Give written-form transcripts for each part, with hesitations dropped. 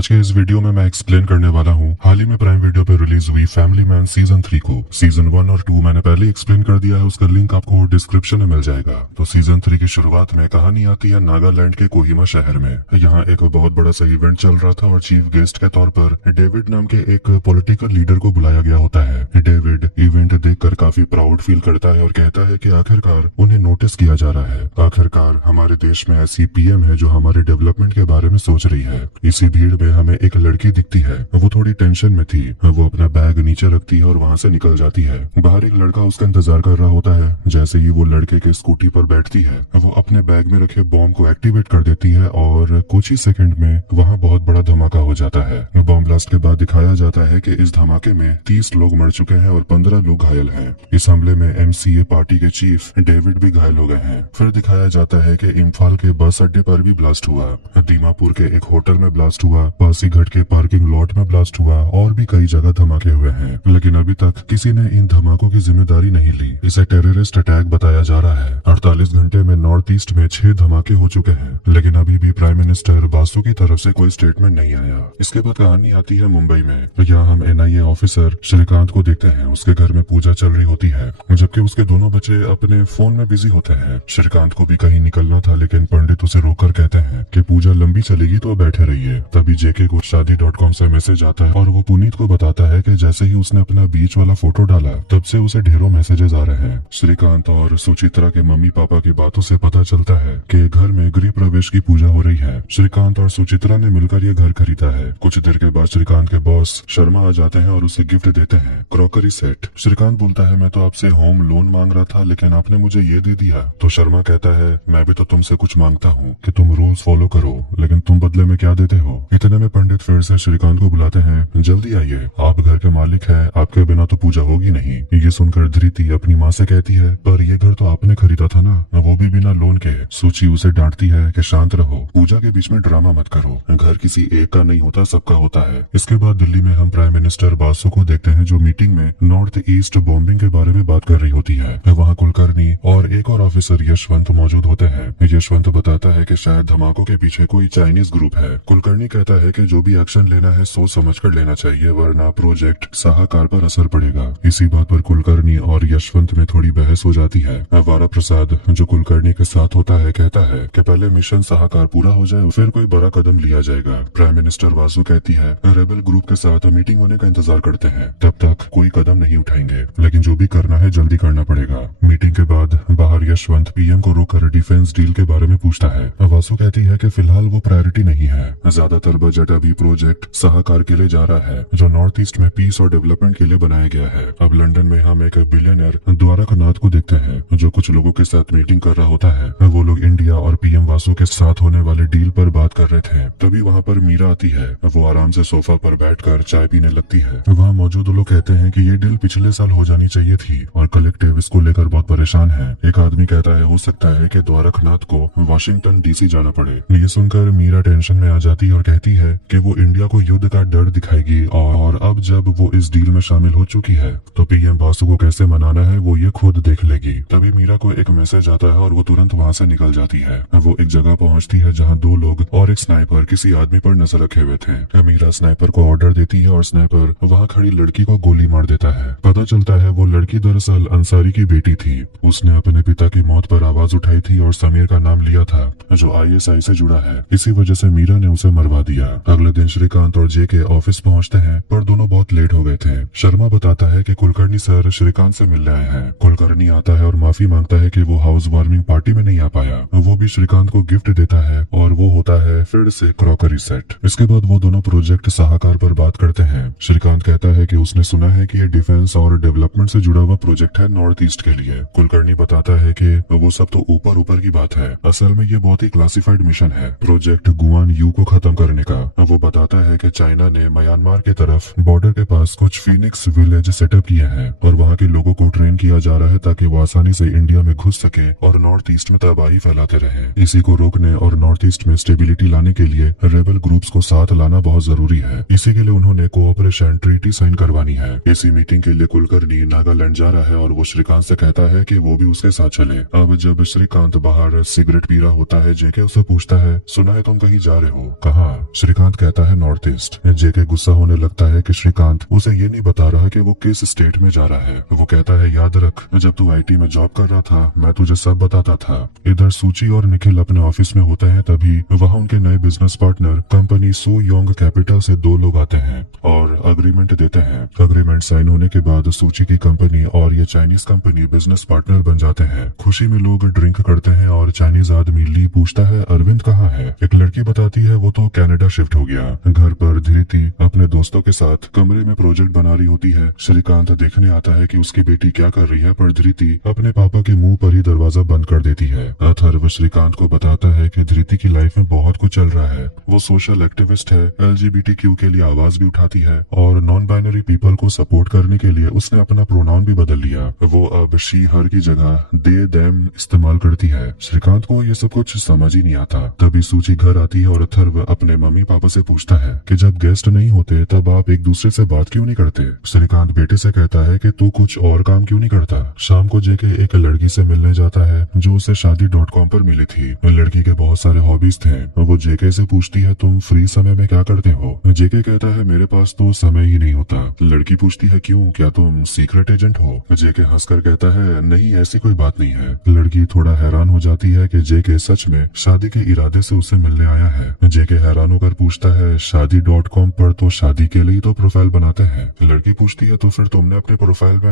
आज के इस वीडियो में मैं एक्सप्लेन करने वाला हूँ हाल ही में प्राइम वीडियो पे रिलीज हुई फैमिली मैन सीजन 3 को। सीजन 1 और 2 मैंने पहले एक्सप्लेन कर दिया है, उसका लिंक आपको डिस्क्रिप्शन में मिल जाएगा। तो सीजन 3 की शुरुआत में कहानी आती है नागालैंड के कोहिमा शहर में। यहाँ एक बहुत बड़ा सा इवेंट चल रहा था और चीफ गेस्ट के तौर पर डेविड नाम के एक पॉलिटिकल लीडर को बुलाया गया होता है। डेविड इवेंट देखकर काफी प्राउड फील करता है और कहता है कि आखिरकार उन्हें नोटिस किया जा रहा है। आखिरकार हमारे देश में ऐसी पीएम है जो हमारे डेवलपमेंट के बारे में सोच रही है। इसी भीड़ में हमें एक लड़की दिखती है। वो थोड़ी टेंशन में थी। वो अपना बैग नीचे रखती है और वहाँ से निकल जाती है। बाहर एक लड़का उसका इंतजार कर रहा होता है। जैसे ही वो लड़के के स्कूटी पर बैठती है, वो अपने बैग में रखे बॉम्ब को एक्टिवेट कर देती है और कुछ ही सेकंड में वहाँ बहुत बड़ा धमाका हो जाता है। बॉम्ब ब्लास्ट के बाद दिखाया जाता है कि इस धमाके में 30 लोग मर चुके हैं और 15 लोग घायल हैं। इस हमले में एमसीए पार्टी के चीफ डेविड भी घायल हो गए हैं। फिर दिखाया जाता है कि इम्फाल के बस अड्डे पर भी ब्लास्ट हुआ, दीमापुर के एक होटल में ब्लास्ट हुआ, पासीघाट के पार्किंग लॉट में ब्लास्ट हुआ और भी कई जगह धमाके हुए हैं। लेकिन अभी तक किसी ने इन धमाकों की जिम्मेदारी नहीं ली। इसे टेररिस्ट अटैक बताया जा रहा है। 48 घंटे में नॉर्थ ईस्ट में 6 धमाके हो चुके हैं, लेकिन अभी भी प्राइम मिनिस्टर बासु की तरफ से कोई स्टेटमेंट नहीं आया। इसके बाद कहानी आती है मुंबई में। यहाँ हम एनआईए ऑफिसर श्रीकांत को देखते हैं। उसके घर में पूजा चल रही होती है, जबकि उसके दोनों बच्चे अपने फोन में बिजी होते हैं। श्रीकांत को भी कहीं निकलना था, लेकिन पंडित उसे रोककर कहते हैं कि पूजा लंबी चलेगी तो बैठे रहिए। तभी जेके को शादी.com से मैसेज आता है और वो पुनीत को बताता है कि जैसे ही उसने अपना बीच वाला फोटो डाला, तब से उसे ढेरों मैसेजेस आ रहे हैं। श्रीकांत और सुचित्रा के मम्मी पापा की बातों से पता चलता है कि घर में गृह प्रवेश की पूजा हो रही है। श्रीकांत और सुचित्रा ने मिलकर ये घर खरीदा है। कुछ देर के बाद श्रीकांत के बॉस शर्मा आ जाते हैं और उसे गिफ्ट देते हैं, क्रॉकरी सेट। श्रीकांत बोलता है, मैं तो आपसे होम लोन मांग रहा था, लेकिन आपने मुझे ये दे दिया। तो शर्मा कहता है, मैं भी तो तुमसे कुछ मांगता हूँ कि तुम रूल्स फॉलो करो, लेकिन तुम बदले में क्या देते हो। इतने में पंडित फिर से श्रीकांत को बुलाते हैं, जल्दी आइए, आप घर के मालिक हैं, आपके बिना तो पूजा होगी नहीं। ये सुनकर धृति अपनी माँ से कहती है, पर ये घर तो आपने खरीदा था ना, वो भी बिना लोन के। सूची उसे डांटती है कि शांत रहो, पूजा के बीच में ड्रामा मत करो, घर किसी एक का नहीं होता, सबका होता है। इसके बाद दिल्ली में हम प्राइम मिनिस्टर बासु को देखते हैं, जो मीटिंग में नॉर्थ ईस्ट बॉम्बिंग के बारे में बात कर रही होती है। वहाँ कुलकर्णी और एक और ऑफिसर यशवंत मौजूद होते हैं। यशवंत बताता है कि शायद धमाकों के पीछे कोई चाइनीज ग्रुप है। कुलकर्णी कहता है कि जो भी एक्शन लेना है सोच समझकर लेना चाहिए, वरना प्रोजेक्ट साहकार पर असर पड़ेगा। इसी बात पर कुलकर्णी और यशवंत में थोड़ी बहस हो जाती है। वारा प्रसाद, जो कुलकर्णी के साथ होता है, कहता है कि पहले मिशन साहकार पूरा हो जाए, फिर कोई बड़ा कदम लिया जाएगा। प्राइम मिनिस्टर वासु कहती है, रेबल ग्रुप के साथ मीटिंग होने का इंतजार करते हैं, तब तक कोई कदम नहीं उठाएंगे, लेकिन जो भी करना है जल्दी करना पड़ेगा। मीटिंग के बाद बाहर यशवंत पीएम को रोककर डिफेंस डील के बारे में पूछता है। वासु कहती है कि फिलहाल वो प्रायोरिटी नहीं है, ज्यादातर बजट अभी प्रोजेक्ट साहकार के लिए जा रहा है, जो नॉर्थ ईस्ट में पीस और डेवलपमेंट के लिए बनाया गया है। अब लंदन में हम एक बिलियनर द्वारकानाथ को देखते हैं, जो कुछ लोगों के साथ मीटिंग कर रहा होता है। वो लोग इंडिया और पीएम वासु के साथ होने वाले डील पर बात कर रहे थे। तभी वहाँ पर मीरा आती है। वो आराम से सोफा पर बैठकर चाय पीने लगती है। वहाँ मौजूद लोग कहते हैं कि ये डील पिछले साल हो जानी चाहिए थी और कलेक्टिव इसको लेकर बहुत परेशान है। एक आदमी कहता है, हो सकता है कि द्वारकानाथ को वाशिंगटन डीसी जाना पड़े। ये सुनकर मीरा टेंशन में आ जाती है और कहती है कि वो इंडिया को युद्ध का डर दिखाएगी और अब जब वो इस डील में शामिल हो चुकी है, तो पीएम वासु को कैसे मनाना है वो ये खुद देख लेगी। तभी मीरा को एक मैसेज आता है और वो तुरंत वहाँ से निकल जाती है। वो एक जगह पहुँचती है जहाँ 2 लोग और एक स्नाइपर किसी आदमी पर नजर रखे हुए थे। मीरा स्नाइपर को ऑर्डर देती है और स्नाइपर वहाँ खड़ी लड़की को गोली मार देता है। पता चलता है वो लड़की दरअसल अंसारी की बेटी थी। उसने अपने पिता की मौत पर आवाज उठाई थी और समीर का नाम लिया था, जो आईएसआई से जुड़ा है। इसी वजह से मीरा ने उसे मरवा दिया। अगले दिन श्रीकांत और जे के ऑफिस पहुंचते हैं, पर दोनों बहुत लेट हो गए थे। शर्मा बताता है कि कुलकर्णी सर श्रीकांत से मिलने आए हैं। कुलकर्णी आता है और माफी मांगता है कि वो हाउस वार्मिंग पार्टी में नहीं आ पाया। वो भी श्रीकांत को गिफ्ट देता है और वो होता है फिर से क्रॉकरी सेट। इसके बाद वो दोनों प्रोजेक्ट साहकार पर बात करते हैं। श्रीकांत कहता है कि उसने सुना है कि ये डिफेंस और डेवलपमेंट से जुड़ा हुआ प्रोजेक्ट है नॉर्थ ईस्ट के लिए। कुलकर्णी बताता है कि वो सब तो ऊपर ऊपर की बात है, असल में ये बहुत ही क्लासिफाइड मिशन है, प्रोजेक्ट गुआन यू को खत्म करने का। वो बताता है कि चाइना ने म्यांमार के तरफ बॉर्डर के पास कुछ फीनिक्स विलेज सेटअप किए हैं और वहाँ के लोगों को ट्रेन किया जा रहा है ताकि वो आसानी से इंडिया में घुस सके और नॉर्थ ईस्ट में तबाही फैलाते रहे। इसी को रोकने और नॉर्थ ईस्ट में स्टेबिलिटी लाने के लिए रेबल ग्रुप्स को साथ लाना बहुत जरूरी है। है। इसी के लिए उन्होंने कोऑपरेशन ट्रीटी साइन करवानी है। इसी मीटिंग के लिए कुलकर्णी नागालैंड जा रहा है और वो श्रीकांत से कहता है कि वो भी उसके साथ चले। अब जब श्रीकांत बाहर सिगरेट पी रहा होता है, जेके उसे पूछता है, सुना है तुम कहीं जा रहे हो? कहाँ? श्रीकांत कहता है नॉर्थ ईस्ट। जेके गुस्सा होने लगता है कि श्रीकांत उसे ये नहीं बता रहा कि वो किस स्टेट में जा रहा है। वो कहता है, याद रख, जब तू आईटी में जॉब कर रहा था मैं तुझे सब बताता था। इधर सूची और निखिल अपने ऑफिस में होते हैं, तभी वहाँ उनके नए business partner company so Yong capital से 2 लोग आते हैं और अग्रीमेंट देते हैं। अग्रीमेंट साइन होने के बाद सूची की कंपनी और ये चाइनीज कंपनी बिजनेस पार्टनर बन जाते हैं। खुशी में लोग ड्रिंक करते हैं और चाइनीज आदमी ली पूछता है, अरविंद कहाँ है? एक लड़की बताती है वो तो कनाडा शिफ्ट हो गया। घर पर धृति अपने दोस्तों के साथ कमरे में प्रोजेक्ट बना रही होती है। श्रीकांत देखने आता है कि उसकी बेटी क्या कर रही है, पर धृति अपने पापा के मुंह पर ही दरवाजा बंद कर देती है। अथर्व श्रीकांत को बताता है कि धृति की लाइफ में बहुत कुछ चल रहा है। वो सोशल एक्टिविस्ट है, LGBTQ के लिए आवाज भी उठाती है और नॉन बाइनरी पीपल को सपोर्ट करने के लिए उसने अपना प्रोनाउन भी बदल लिया। वो अब शी हर की जगह दे देम इस्तेमाल करती है। श्रीकांत को ये सब कुछ समझ ही नहीं आता। तभी सूची घर आती है और अथर्व अपने मम्मी पापा से पूछता है कि जब गेस्ट नहीं होते तब आप एक दूसरे से बात क्यों नहीं करते? श्रीकांत बेटे से कहता है कि तू कुछ और काम क्यों नहीं करता? शाम को जेके एक लड़की से मिलने जाता है जो उसे शादी.com पर मिली थी। लड़की के बहुत सारे हॉबीज थे। वो जेके से पूछती है, तुम फ्री समय में क्या करते हो? जेके कहता है, मेरे पास तो समय ही नहीं होता। लड़की पूछती है, क्यों, क्या तुम सीक्रेट एजेंट हो? जेके हंसकर कहता है, नहीं ऐसी कोई बात नहीं है। लड़की थोड़ा हैरान हो जाती है कि जेके सच में शादी के इरादे से उसे मिलने आया है। जेके हैरान होकर पूछता है, शादी.com पर तो शादी के लिए तो प्रोफाइल बनाते हैं। लड़की पूछती है, तो फिर तुमने अपने प्रोफाइल में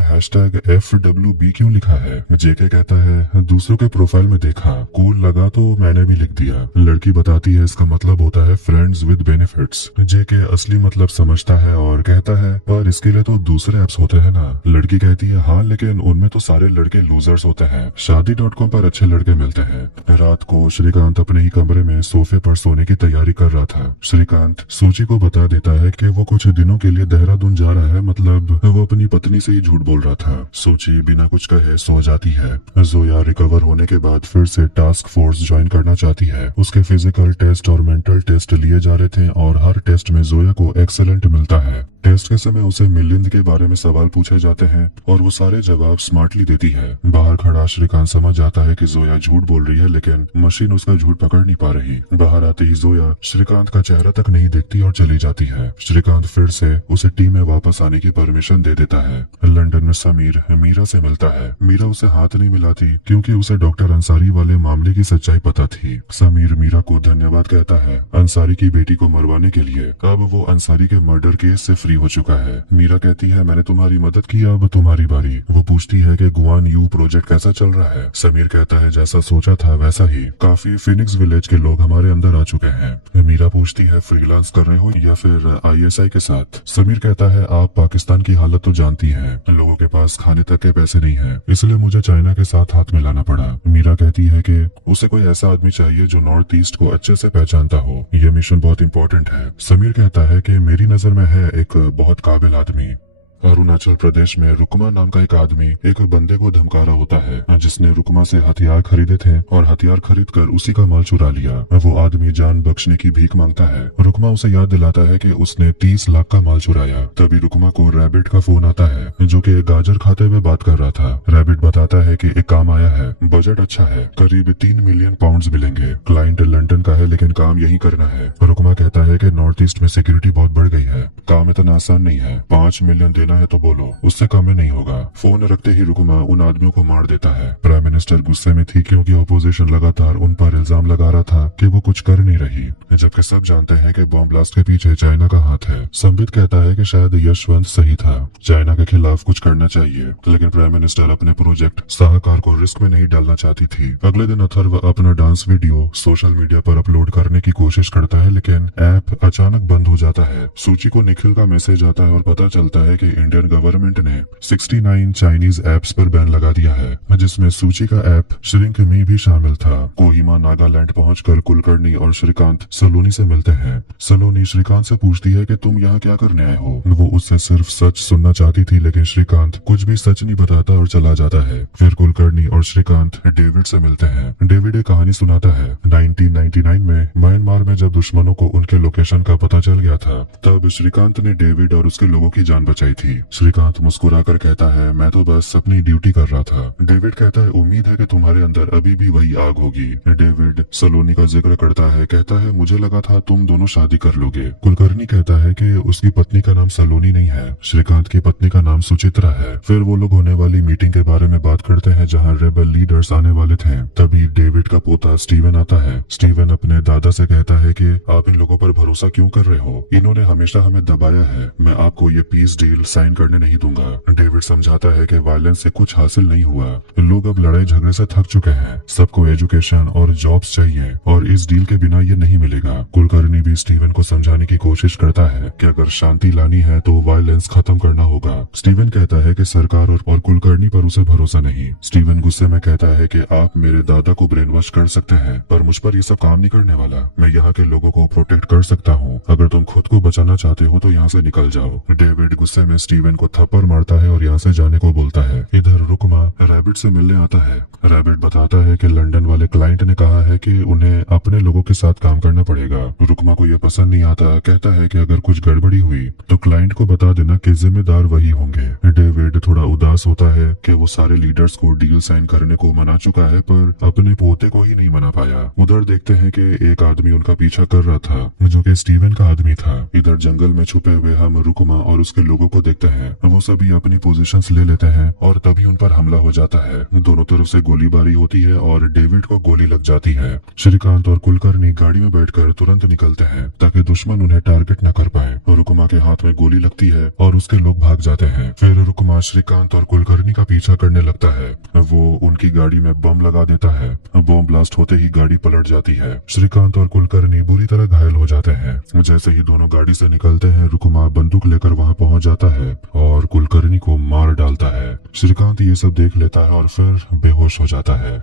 #FWB क्यों लिखा है? जेके कहता है, दूसरों के प्रोफाइल में देखा, कूल लगा तो मैंने भी लिख दिया। लड़की बताती है, इसका मतलब होता है फ्रेंड्स विद बेनिफिट्स। जेके असली मतलब समझता है और कहता है, पर इसके लिए तो दूसरे ऐप्स होते हैं ना। लड़की कहती है, हाँ लेकिन उनमें तो सारे लड़के लूजर्स होते हैं, शादी.com पर अच्छे लड़के मिलते हैं। रात को श्रीकांत अपने ही कमरे में सोफे पर सोने की तैयारी कर रहा था। श्रीकांत सूची को बता देता है कि वो कुछ दिनों के लिए देहरादून जा रहा है, मतलब वो अपनी पत्नी से ही झूठ बोल रहा था। सूची बिना कुछ कहे सो जाती है। जोया रिकवर होने के बाद फिर से टास्क फोर्स ज्वाइन करना चाहती है। उसके फिजिकल टेस्ट और मेंटल टेस्ट लिए जा रहे थे और हर टेस्ट में जोया को एक्सेलेंट मिलता है। टेस्ट के समय उसे मिलिंद के बारे में सवाल पूछे जाते हैं और वो सारे जवाब स्मार्टली देती है। बाहर खड़ा श्रीकांत समझ जाता है कि जोया झूठ बोल रही है, लेकिन मशीन उसका झूठ पकड़ नहीं पा रही। बाहर आते ही जोया श्रीकांत का चेहरा तक नहीं देखती और चली जाती है। श्रीकांत फिर से उसे टीम में वापस आने की परमिशन दे देता है। लंदन में समीर मीरा से मिलता है। मीरा उसे हाथ नहीं मिलाती क्योंकि उसे डॉक्टर अंसारी वाले मामले की सच्चाई पता थी। समीर मीरा को धन्यवाद कहता है अंसारी की बेटी को मरवाने के लिए। अब वो अंसारी के मर्डर केस से फ्री हो चुका है। मीरा कहती है, मैंने तुम्हारी मदद की, अब तुम्हारी बारी। वो पूछती है कि गुआन यू प्रोजेक्ट कैसा चल रहा है? समीर कहता है, जैसा सोचा था वैसा ही, काफी फिनिक्स विलेज के लोग हमारे अंदर आ चुके हैं। मीरा पूछती है, फ्रीलांस कर रहे हो या फिर ISI के साथ? समीर कहता है, आप पाकिस्तान की हालत तो जानती हैं, लोगों के पास खाने तक के पैसे नहीं है, इसलिए मुझे चाइना के साथ हाथ मिलाना पड़ा। मीरा कहती है कि उसे कोई ऐसा आदमी चाहिए जो नॉर्थ ईस्ट को अच्छे से पहचानता हो, ये मिशन बहुत इंपॉर्टेंट है। समीर कहता है कि मेरी नजर में है एक बहुत काबिल आदमी। अरुणाचल प्रदेश में रुकमा नाम का एक आदमी एक बंदे को धमका रहा होता है जिसने रुकमा से हथियार खरीदे थे और हथियार खरीद कर उसी का माल चुरा लिया। वो आदमी जान बख्शने की भीख मांगता है। रुकमा उसे याद दिलाता है कि उसने 30 लाख का माल चुराया। तभी रुकमा को रैबिट का फोन आता है जो कि गाजर खाते हुए बात कर रहा था। रैबिट बताता है कि एक काम आया है, बजट अच्छा है, करीब 3 मिलियन पाउंड मिलेंगे। क्लाइंट लंदन का है लेकिन काम यही करना है। रुकमा कहता है कि नॉर्थ ईस्ट में सिक्योरिटी बहुत बढ़ गई है, काम इतना आसान नहीं है, 5 मिलियन है तो बोलो, उससे कम में नहीं होगा। फोन रखते ही रुकमा उन आदमियों को मार देता है। प्राइम मिनिस्टर गुस्से में थी क्योंकि ऑपोजिशन लगातार उन पर इल्जाम लगा रहा था कि वो कुछ कर नहीं रही, जबकि सब जानते हैं कि बॉम्ब ब्लास्ट के पीछे चाइना का हाथ है। संबित कहता है कि शायद यशवंत सही था, चाइना के खिलाफ कुछ करना चाहिए, लेकिन प्राइम मिनिस्टर अपने प्रोजेक्ट साहकार को रिस्क में नहीं डालना चाहती थी। अगले दिन अथर्व अपना डांस वीडियो सोशल मीडिया पर अपलोड करने की कोशिश करता है, लेकिन ऐप अचानक बंद हो जाता है। सूची को निखिल का मैसेज आता है और पता चलता है कि इंडियन गवर्नमेंट ने 69 चाइनीज ऐप्स पर बैन लगा दिया है, जिसमें सूची का ऐप श्रिंक मी भी शामिल था। कोहिमा नागालैंड पहुंचकर कुलकर्णी और श्रीकांत सलोनी से मिलते हैं। सलोनी श्रीकांत से पूछती है कि तुम यहाँ क्या करने आए हो। वो उससे सिर्फ सच सुनना चाहती थी, लेकिन श्रीकांत कुछ भी सच नहीं बताता और चला जाता है। फिर कुलकर्णी और श्रीकांत डेविड से मिलते हैं। डेविड एक कहानी सुनाता है। 1999 में म्यांमार में जब दुश्मनों को उनके लोकेशन का पता चल गया था, तब श्रीकांत ने डेविड और उसके लोगों की जान बचाई थी। श्रीकांत मुस्कुराकर कहता है, मैं तो बस अपनी ड्यूटी कर रहा था। डेविड कहता है, उम्मीद है कि तुम्हारे अंदर अभी भी वही आग होगी। डेविड सलोनी का जिक्र करता है, कहता है, मुझे लगा था तुम दोनों शादी कर लोगे। कुलकर्णी कहता है कि उसकी पत्नी का नाम सलोनी नहीं है, श्रीकांत की पत्नी का नाम सुचित्रा है। फिर वो लोग होने वाली मीटिंग के बारे में बात करते हैं जहाँ रेबल लीडर्स आने वाले थे। तभी डेविड का पोता स्टीवन आता है। स्टीवन अपने दादा से कहता है कि आप इन लोगों पर भरोसा क्यों कर रहे हो, इन्होंने हमेशा हमें दबाया है, मैं आपको ये पीस डील साइन करने नहीं दूंगा। डेविड समझाता है कि वायलेंस से कुछ हासिल नहीं हुआ, लोग अब लड़ाई झगड़े से थक चुके हैं, सबको एजुकेशन और जॉब्स चाहिए और इस डील के बिना ये नहीं मिलेगा। कुलकर्णी भी स्टीवन को समझाने की कोशिश करता है कि अगर शांति लानी है तो वायलेंस खत्म करना होगा। स्टीवन कहता है कि सरकार और कुलकर्णी पर उसे भरोसा नहीं। स्टीवन गुस्से में कहता है कि आप मेरे दादा को ब्रेन वॉश कर सकते हैं, पर मुझ पर ये सब काम नहीं करने वाला। मैं यहाँ के लोगों को प्रोटेक्ट कर सकता हूँ, अगर तुम खुद को बचाना चाहते हो तो यहाँ से निकल जाओ। डेविड गुस्से में स्टीवन को थप्पड़ मारता है और यहाँ से जाने को बोलता है। इधर रुकमा रैबिट से मिलने आता है। रैबिट बताता है कि लंदन वाले क्लाइंट ने कहा है कि उन्हें अपने लोगों के साथ काम करना पड़ेगा। रुकमा को ये पसंद नहीं आता, कहता है कि अगर कुछ गड़बड़ी हुई तो क्लाइंट को बता देना कि जिम्मेदार वही होंगे। डेविड थोड़ा उदास होता है कि वो सारे लीडर्स को डील साइन करने को मना चुका है, पर अपने पोते को ही नहीं मना पाया। उधर देखते हैं कि एक आदमी उनका पीछा कर रहा था, जो कि स्टीवन का आदमी था। इधर जंगल में छुपे हुए हम रुकमा और उसके लोगों को देखते हैं। वो सभी अपनी पोजीशंस ले लेते हैं और तभी उन पर हमला हो जाता है। दोनों तरफ से गोलीबारी होती है और डेविड को गोली लग जाती है। श्रीकांत और कुलकर्णी गाड़ी में बैठकर तुरंत निकलते हैं ताकि दुश्मन उन्हें टारगेट न कर पाए। रुकमा के हाथ में गोली लगती है और उसके लोग भाग जाते हैं। फिर रुकमा श्रीकांत और कुलकर्णी का पीछा करने लगता है। वो उनकी गाड़ी में बम लगा देता है। बम ब्लास्ट होते ही गाड़ी पलट जाती है। श्रीकांत और कुलकर्णी बुरी तरह घायल हो जाते हैं। जैसे ही दोनों गाड़ी से निकलते हैं, रुकमा बंदूक लेकर वहाँ पहुँच जाता है और कुलकर्णी को मार डालता है। श्रीकांत ये सब देख लेता है और फिर बेहोश हो जाता है।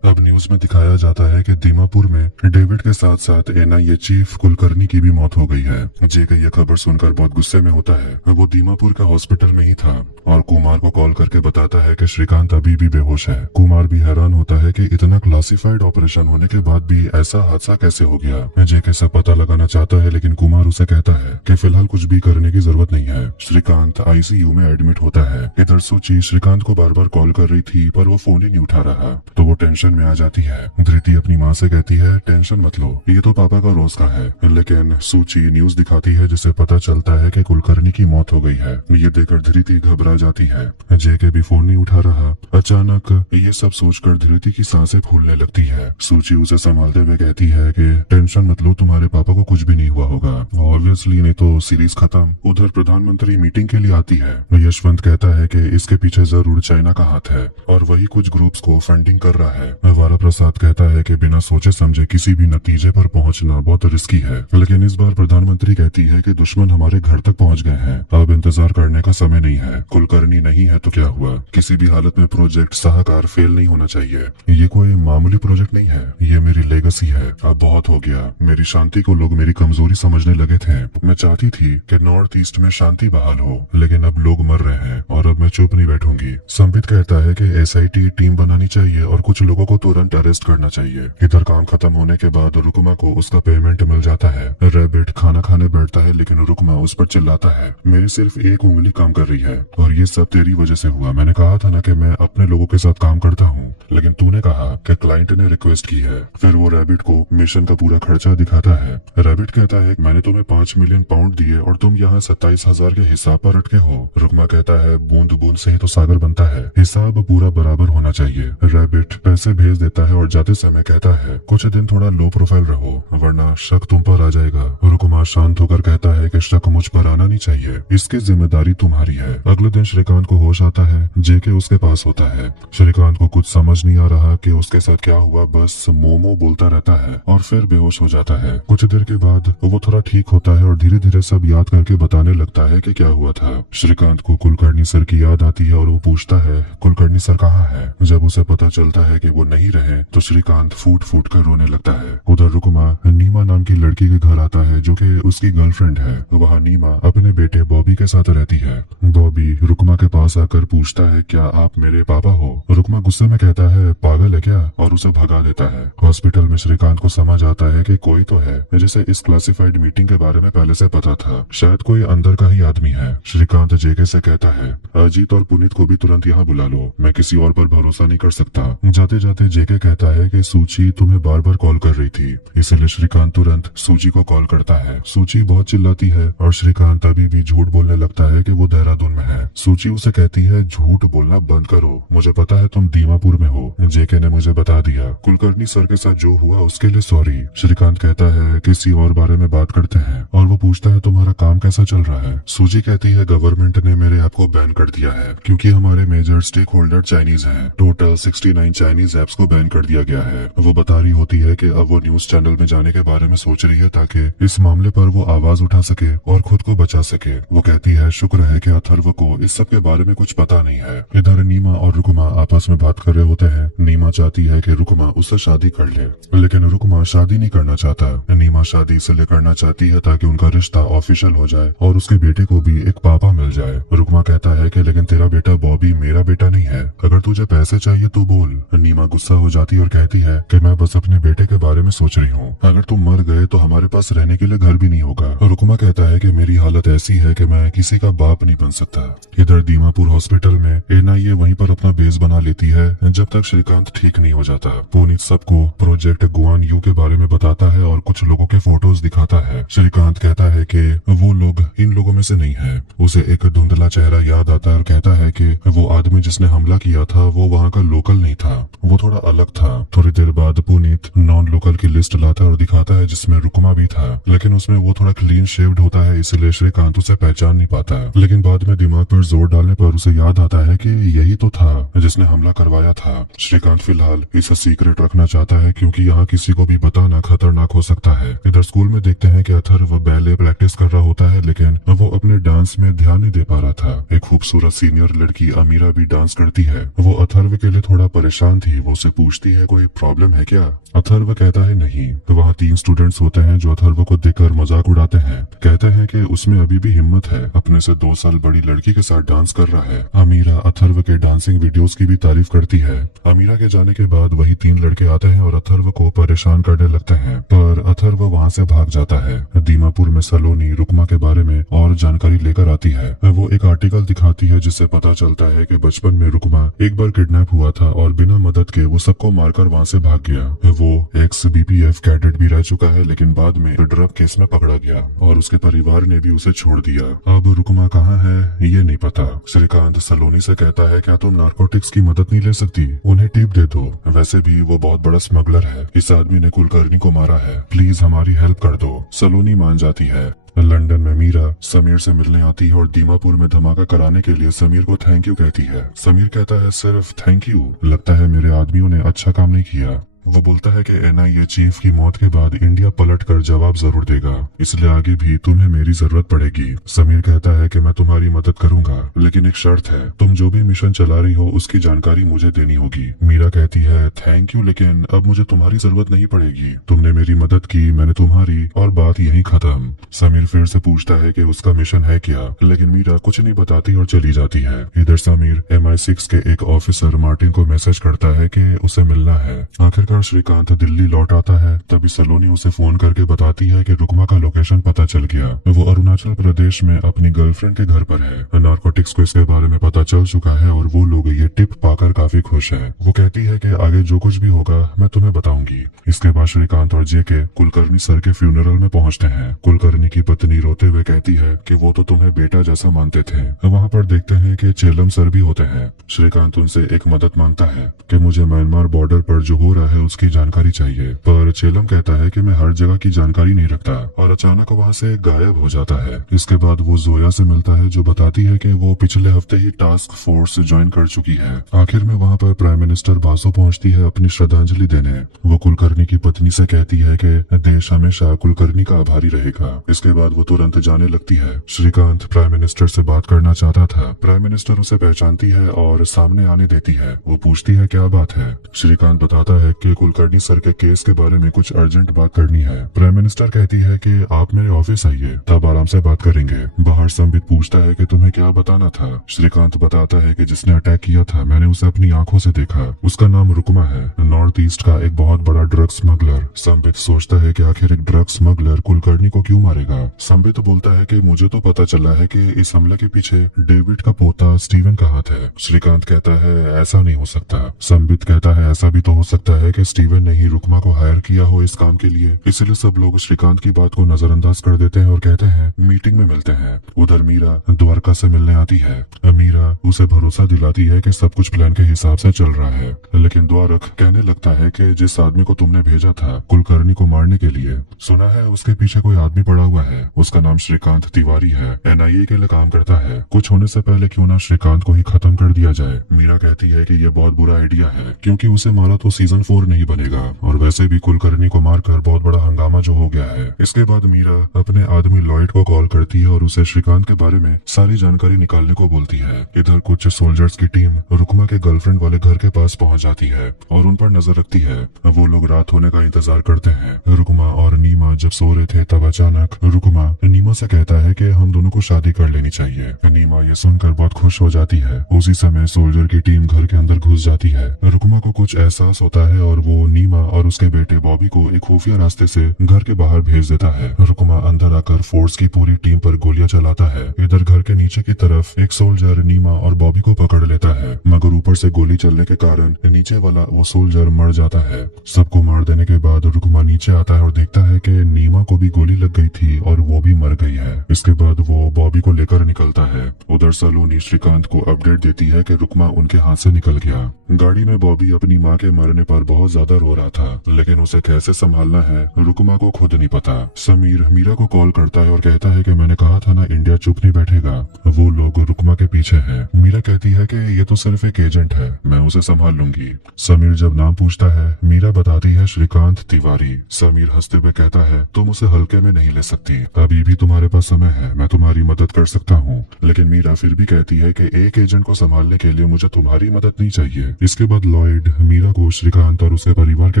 अब न्यूज में दिखाया जाता है कि दीमापुर में डेविड के साथ साथ एनआईए चीफ कुलकर्णी की भी मौत हो गई है। जेके ये खबर सुनकर बहुत गुस्से में होता है। वो दीमापुर का हॉस्पिटल में ही था और कुमार को कॉल करके बताता है कि श्रीकांत अभी भी बेहोश है। कुमार भी हैरान होता है कि इतना क्लासिफाइड ऑपरेशन होने के बाद भी ऐसा हादसा कैसे हो गया। जेके सब पता लगाना चाहता है, लेकिन कुमार उसे कहता है कि फिलहाल कुछ भी करने की जरूरत नहीं है। श्रीकांत आईसीयू में एडमिट होता है। इधर सूची श्रीकांत को बार बार कॉल कर रही थी, पर वो फोन ही नहीं उठा रहा, तो वो टेंशन में आ जाती है। धृति अपनी माँ से कहती है, टेंशन मत लो, ये तो पापा का रोज का है। लेकिन सूची न्यूज दिखाती है जिससे पता चलता है कि कुलकर्णी की मौत हो गई है। ये देखकर धृति घबरा जाती है। जेके भी फोन नहीं उठा रहा। अचानक ये सब सोचकर धृति की सांसें फूलने लगती है। सूची उसे संभालते हुए कहती है कि टेंशन मत लो, तुम्हारे पापा को कुछ भी नहीं हुआ होगा। ऑब्वियसली नहीं तो सीरीज खत्म। उधर प्रधानमंत्री मीटिंग के लिए आती है। यशवंत कहता है कि इसके पीछे जरूर चाइना का हाथ है और वही कुछ ग्रुप्स को फंडिंग कर रहा है। वारा प्रसाद कहता है कि बिना सोचे समझे किसी भी नतीजे पर पहुंचना बहुत रिस्की है, लेकिन इस बार प्रधानमंत्री कहती है कि दुश्मन हमारे घर तक पहुंच गए हैं, अब इंतजार करने का समय नहीं है। कुलकर्णी नहीं है तो क्या हुआ, किसी भी हालत में प्रोजेक्ट साहकार फेल नहीं होना चाहिए। ये कोई मामूली प्रोजेक्ट नहीं है, ये मेरी लेगेसी है। अब बहुत हो गया, मेरी शांति को लोग मेरी कमजोरी समझने लगे थे। मैं चाहती थी कि नॉर्थ ईस्ट में शांति बहाल हो, लेकिन अब लोग मर रहे हैं और अब मैं चुप नहीं बैठूंगी। संबित कहता है कि एसआईटी टीम बनानी चाहिए और कुछ लोगों को तुरंत अरेस्ट करना चाहिए। इधर काम खत्म होने के बाद रुकमा को उसका पेमेंट मिल जाता है। रैबिट खाना खाने बैठता है, लेकिन रुकमा उस पर चिल्लाता है, मेरी सिर्फ एक उंगली काम कर रही है और ये सब तेरी वजह से हुआ। मैंने कहा था ना कि मैं अपने लोगों के साथ काम करता हूँ, लेकिन तूने कहा कि क्लाइंट ने रिक्वेस्ट की है। फिर वो रैबिट को मिशन का पूरा खर्चा दिखाता है। रैबिट कहता है, मैंने तुम्हें 5 मिलियन पाउंड दिए और तुम यहाँ 27,000 के हिसाब पर अटके हो। रुकमा कहता है, बूंद बूंद से ही तो सागर बनता है, हिसाब पूरा बराबर होना चाहिए। रैबिट पैसे भेज देता है और जाते समय कहता है, कुछ दिन थोड़ा लो प्रोफाइल रहो वरना शक तुम पर आ जाएगा। रुकमा शांत होकर कहता है कि शक मुझ पर आना नहीं चाहिए, इसकी जिम्मेदारी तुम्हारी है। अगले दिन श्रीकांत को होश आता है। जेके उसके पास होता है। श्रीकांत को कुछ समझ नहीं आ रहा कि उसके साथ क्या हुआ, बस मोमो बोलता रहता है और फिर बेहोश हो जाता है। कुछ देर के बाद वो थोड़ा ठीक होता है और धीरे धीरे सब याद करके बताने लगता है कि क्या हुआ था। श्रीकांत को कुलकर्णी सर की याद आती है और वो पूछता है कुलकर्णी सर कहाँ है। जब उसे पता चलता है कि वो नहीं रहे तो श्रीकांत फूट फूट कर रोने लगता है। उधर रुकमा नीमा नाम की लड़की के घर आता है जो कि उसकी गर्लफ्रेंड है। वहाँ नीमा अपने बेटे बॉबी के साथ रहती है। बॉबी रुकमा के पास आकर पूछता है क्या आप मेरे पापा हो। रुकमा गुस्से में कहता है पागल है क्या और उसे भगा देता है। हॉस्पिटल में श्रीकांत को समझ आता है कि कोई तो है जिसे इस क्लासिफाइड मीटिंग के बारे में पहले से पता था, शायद कोई अंदर का ही आदमी है। श्रीकांत जेके से कहता है अजीत और पुनीत को भी तुरंत यहाँ बुला लो, मैं किसी और पर भरोसा नहीं कर सकता। जाते जाते जेके कहता है कि सूची तुम्हें बार बार कॉल कर रही थी, इसलिए श्रीकांत तुरंत सूची को कॉल करता है। सूची बहुत चिल्लाती है और श्रीकांत अभी भी झूठ बोलने लगता है कि वो देहरादून में है। सूची उसे कहती है झूठ बोलना बंद करो, मुझे पता है तुम दीमापुर में हो, जेके ने मुझे बता दिया। कुलकर्णी सर के साथ जो हुआ उसके लिए सॉरी। श्रीकांत कहता है किसी और बारे में बात करते हैं और वो पूछता है तुम्हारा काम कैसा चल रहा है। सूजी कहती है गवर्नमेंट ने मेरे ऐप को बैन कर दिया है क्योंकि हमारे मेजर स्टेक होल्डर चाइनीज हैं। टोटल 69 चाइनीज ऐप्स को बैन कर दिया गया है। वो बता रही होती है कि अब वो न्यूज चैनल में जाने के बारे में सोच रही है ताकि इस मामले पर वो आवाज उठा सके और खुद को बचा सके। वो कहती है शुक्र है कि अथर्व को इस सब के बारे में कुछ पता नहीं है। इधर नीमा और रुकमा आपस में बात कर रहे होते हैं। नीमा चाहती है कि रुकमा उससे शादी कर ले, लेकिन रुकमा शादी नहीं करना चाहता। नीमा शादी इसलिए करना चाहती है ताकि उनका रिश्ता ऑफिशियल हो जाए और उसके बेटे को भी एक पापा मिल जाए। रुकमा कहता है कि लेकिन तेरा बेटा बॉबी मेरा बेटा नहीं है, अगर तुझे पैसे चाहिए तो बोल। नीमा गुस्सा हो जाती है और कहती है कि मैं बस अपने बेटे के बारे में सोच रही हूँ, अगर तुम मर गए तो हमारे पास रहने के लिए घर भी नहीं होगा। रुकमा कहता है कि मेरी हालत ऐसी है कि मैं किसी का बाप नहीं बन सकता। इधर दीमापुर हॉस्पिटल में एनआईए वहीं पर अपना बेस बना लेती है जब तक श्रीकांत ठीक नहीं हो जाता। पुनीत सबको प्रोजेक्ट गुआन यू के बारे में बताता है और कुछ लोगों के फोटोज दिखाता है। श्रीकांत कहता है कि वो लोग इन लोगों में से नहीं है। उसे एक धुंधला चेहरा याद आता है और कहता है कि वो आदमी जिसने हमला किया था वो वहाँ का लोकल नहीं था, वो थोड़ा अलग था। थोड़ी देर बाद पुनीत नॉन लोकल की लिस्ट लाता है और दिखाता है जिसमें रुकमा भी था, लेकिन उसमें वो थोड़ा क्लीन शेव्ड होता है इसलिए श्रीकांत उसे पहचान नहीं पाता। लेकिन बाद में दिमाग पर जोर डालने पर उसे याद आता है कि यही तो था जिसने हमला करवाया था। श्रीकांत फिलहाल इसे सीक्रेट रखना चाहता है क्योंकि यहाँ किसी को भी बताना खतरनाक हो सकता है। इधर स्कूल में देखते हैं कि अथर्व बैले प्रैक्टिस कर रहा होता है लेकिन वो अपने डांस में ध्यान नहीं दे पा रहा था। एक खूबसूरत सीनियर लड़की अमीरा भी डांस करती है। वो अथर्व के लिए थोड़ा परेशान थी। वो उसे पूछती है कोई प्रॉब्लम है क्या। अथर्व कहता है नहीं। वहाँ 3 स्टूडेंट्स होते हैं जो अथर्व को देखकर मजाक उड़ाते हैं। कहते हैं कि उसमें अभी भी हिम्मत है, अपने से 2 साल बड़ी लड़की के साथ डांस कर रहा है। अमीरा अथर्व के डांसिंग वीडियोस की भी तारीफ करती है। अमीरा के जाने के बाद वही 3 लड़के आते हैं और अथर्व को परेशान करने लगते हैं, पर अथर्व वहाँ से भाग जाता है। दीमापुर में सलोनी रुकमा के बारे में और जानकारी लेकर आती है। वो एक आर्टिकल दिखाती है जिससे पता चलता है कि बचपन में रुकमा एक बार किडनैप हुआ था और बिना मदद के वो सबको मारकर वहाँ से भाग गया। वो एक्स बीपीएफ कैडेट भी रह चुका है लेकिन बाद में ड्रग केस में पकड़ा गया और उसके परिवार ने भी उसे छोड़ दिया। अब रुकमा कहाँ है ये नहीं पता। श्रीकांत सलोनी से कहता है क्या तुम नारकोटिक्स की मदद नहीं ले सकती, उन्हें टिप दे दो, वैसे भी वो बहुत बड़ा स्मगलर है, इस आदमी ने कुलकर्णी को मारा है, प्लीज हमारी हेल्प कर दो। सलोनी मान जाती है। लंदन में मीरा समीर से मिलने आती है और दीमापुर में धमाका कराने के लिए समीर को थैंक यू कहती है। समीर कहता है सिर्फ थैंक यू, लगता है मेरे आदमियों ने अच्छा काम नहीं किया। वो बोलता है कि एनआईए चीफ की मौत के बाद इंडिया पलटकर जवाब जरूर देगा, इसलिए आगे भी तुम्हें मेरी जरूरत पड़ेगी। समीर कहता है कि मैं तुम्हारी मदद करूंगा लेकिन एक शर्त है, तुम जो भी मिशन चला रही हो उसकी जानकारी मुझे देनी होगी। मीरा कहती है थैंक यू लेकिन अब मुझे तुम्हारी जरूरत नहीं पड़ेगी, तुमने मेरी मदद की, मैंने तुम्हारी, और बात यही खत्म। समीर फिर से पूछता है कि उसका मिशन है क्या, लेकिन मीरा कुछ नहीं बताती और चली जाती है। इधर समीर MI6 के एक ऑफिसर मार्टिन को मैसेज करता है कि उसे मिलना है। आखिरकार श्रीकांत दिल्ली लौट आता है। तभी सलोनी उसे फोन करके बताती है कि रुकमा का लोकेशन पता चल गया, वो अरुणाचल प्रदेश में अपनी गर्लफ्रेंड के घर पर है। नारकोटिक्स को इसके बारे में पता चल चुका है और वो लोग ये टिप पाकर काफी खुश है। वो कहती है कि आगे जो कुछ भी होगा मैं तुम्हें बताऊंगी। इसके बाद श्रीकांत और जेके कुलकर्णी सर के फ्यूनरल में पहुंचते हैं। कुलकर्णी की पत्नी रोते हुए कहती है कि वो तो तुम्हें बेटा जैसा मानते थे। वहाँ पर देखते हैं कि चेलम सर भी होते हैं। श्रीकांत उनसे एक मदद मांगता है कि मुझे म्यांमार बॉर्डर पर जो हो रहा है है उसकी जानकारी चाहिए, पर चेलम कहता है कि मैं हर जगह की जानकारी नहीं रखता और अचानक वहाँ से गायब हो जाता है। इसके बाद वो जोया से मिलता है जो बताती है कि वो पिछले हफ्ते ही टास्क फोर्स ज्वाइन कर चुकी है। आखिर में वहाँ पर प्राइम मिनिस्टर बासु पहुँचती है अपनी श्रद्धांजलि देने। वो कुलकर्णी की पत्नी से कहती है कि देश हमेशा कुलकर्णी का आभारी रहेगा। इसके बाद वो तुरंत जाने लगती है। श्रीकांत प्राइम मिनिस्टर से बात करना चाहता था। प्राइम मिनिस्टर उसे पहचानती है और सामने आने देती है। वो पूछती है क्या बात है। श्रीकांत बताता है कि कुलकर्णी सर के केस के बारे में कुछ अर्जेंट बात करनी है। प्राइम मिनिस्टर कहती है कि आप मेरे ऑफिस आइए, तब आराम से बात करेंगे। बाहर संबित पूछता है कि तुम्हें क्या बताना था। श्रीकांत बताता है कि जिसने अटैक किया था मैंने उसे अपनी आंखों से देखा। उसका नाम रुकमा है, नॉर्थ ईस्ट का एक बहुत बड़ा ड्रग स्मगलर। संबित सोचता है कि आखिर एक ड्रग स्मगलर कुलकर्णी को क्यों मारेगा। संबित बोलता है कि मुझे तो पता चला है कि इस हमले के पीछे डेविड का पोता स्टीवन का हाथ है। श्रीकांत कहता है ऐसा नहीं हो सकता। संबित कहता है ऐसा भी तो हो सकता है कि स्टीवन ने ही रुकमा को हायर किया हो इस काम के लिए। इसलिए सब लोग श्रीकांत की बात को नजरअंदाज कर देते हैं और कहते हैं मीटिंग में मिलते हैं। उधर मीरा द्वारका से मिलने आती है। मीरा उसे भरोसा दिलाती है कि सब कुछ प्लान के हिसाब से चल रहा है, लेकिन द्वारक कहने लगता है कि जिस आदमी को तुमने भेजा था कुलकर्णी को मारने के लिए, सुना है उसके पीछे कोई आदमी पड़ा हुआ है। उसका नाम श्रीकांत तिवारी है, NIA के लिए काम करता है। कुछ होने से पहले क्यों ना श्रीकांत को ही खत्म कर दिया जाए। मीरा कहती है कि यह बहुत बुरा आइडिया है, क्योंकि उसे मारा तो सीजन 4 नहीं बनेगा और वैसे भी कुलकर्णी को मारकर बहुत बड़ा हंगामा जो हो गया है। इसके बाद मीरा अपने आदमी लॉयड को कॉल करती है और उसे श्रीकांत के बारे में सारी जानकारी निकालने को बोलती है। इधर कुछ सोल्जर्स की टीम रुकमा के गर्लफ्रेंड वाले घर के पास पहुंच जाती है और उन पर नजर रखती है। वो लोग रात होने का इंतजार करते हैं। रुकमा और नीमा जब सो रहे थे तब अचानक रुकमा नीमा से कहता है कि हम दोनों को शादी कर लेनी चाहिए। नीमा ये सुनकर बहुत खुश हो जाती है। उसी समय सोल्जर की टीम घर के अंदर घुस जाती है। रुकमा को कुछ एहसास होता है और वो नीमा और उसके बेटे बॉबी को एक खुफिया रास्ते से घर के बाहर भेज देता है। रुकमा अंदर आकर फोर्स की पूरी टीम पर गोलियां चलाता है। इधर घर के नीचे की तरफ एक सोल्जर नीमा और बॉबी को पकड़ लेता है, मगर ऊपर से गोली चलने के कारण नीचे वाला वो सोल्जर मर जाता है। सबको मार देने के बाद रुकमा नीचे आता है और देखता है कि नीमा को भी गोली लग गई थी और वो भी मर गई है। इसके बाद वो बॉबी को लेकर निकलता है। उधर सलोनी श्रीकांत को अपडेट देती है कि रुकमा उनके हाथ से निकल गया। गाड़ी में बॉबी अपनी माँ के मरने पर बहुत ज्यादा रो रहा था, लेकिन उसे कैसे संभालना है रुकमा को खुद नहीं पता। समीर मीरा को कॉल करता है और कहता है कि मैंने कहा था ना इंडिया चुप नहीं बैठेगा, वो लोग रुकमा के पीछे हैं। मीरा कहती है कि ये तो सिर्फ एक एजेंट है, मैं उसे संभाल लूंगी। समीर जब नाम पूछता है मीरा बताती है श्रीकांत तिवारी। समीर हंसते हुए कहता है तुम उसे हल्के में नहीं ले सकती, अभी भी तुम्हारे पास समय है, मैं तुम्हारी मदद कर सकता हूँ। लेकिन मीरा फिर भी कहती है कि एक एजेंट को संभालने के लिए मुझे तुम्हारी मदद नहीं चाहिए। इसके बाद लॉयड मीरा को श्रीकांत और उसके परिवार के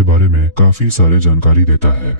बारे में काफी सारे जानकारी देता है।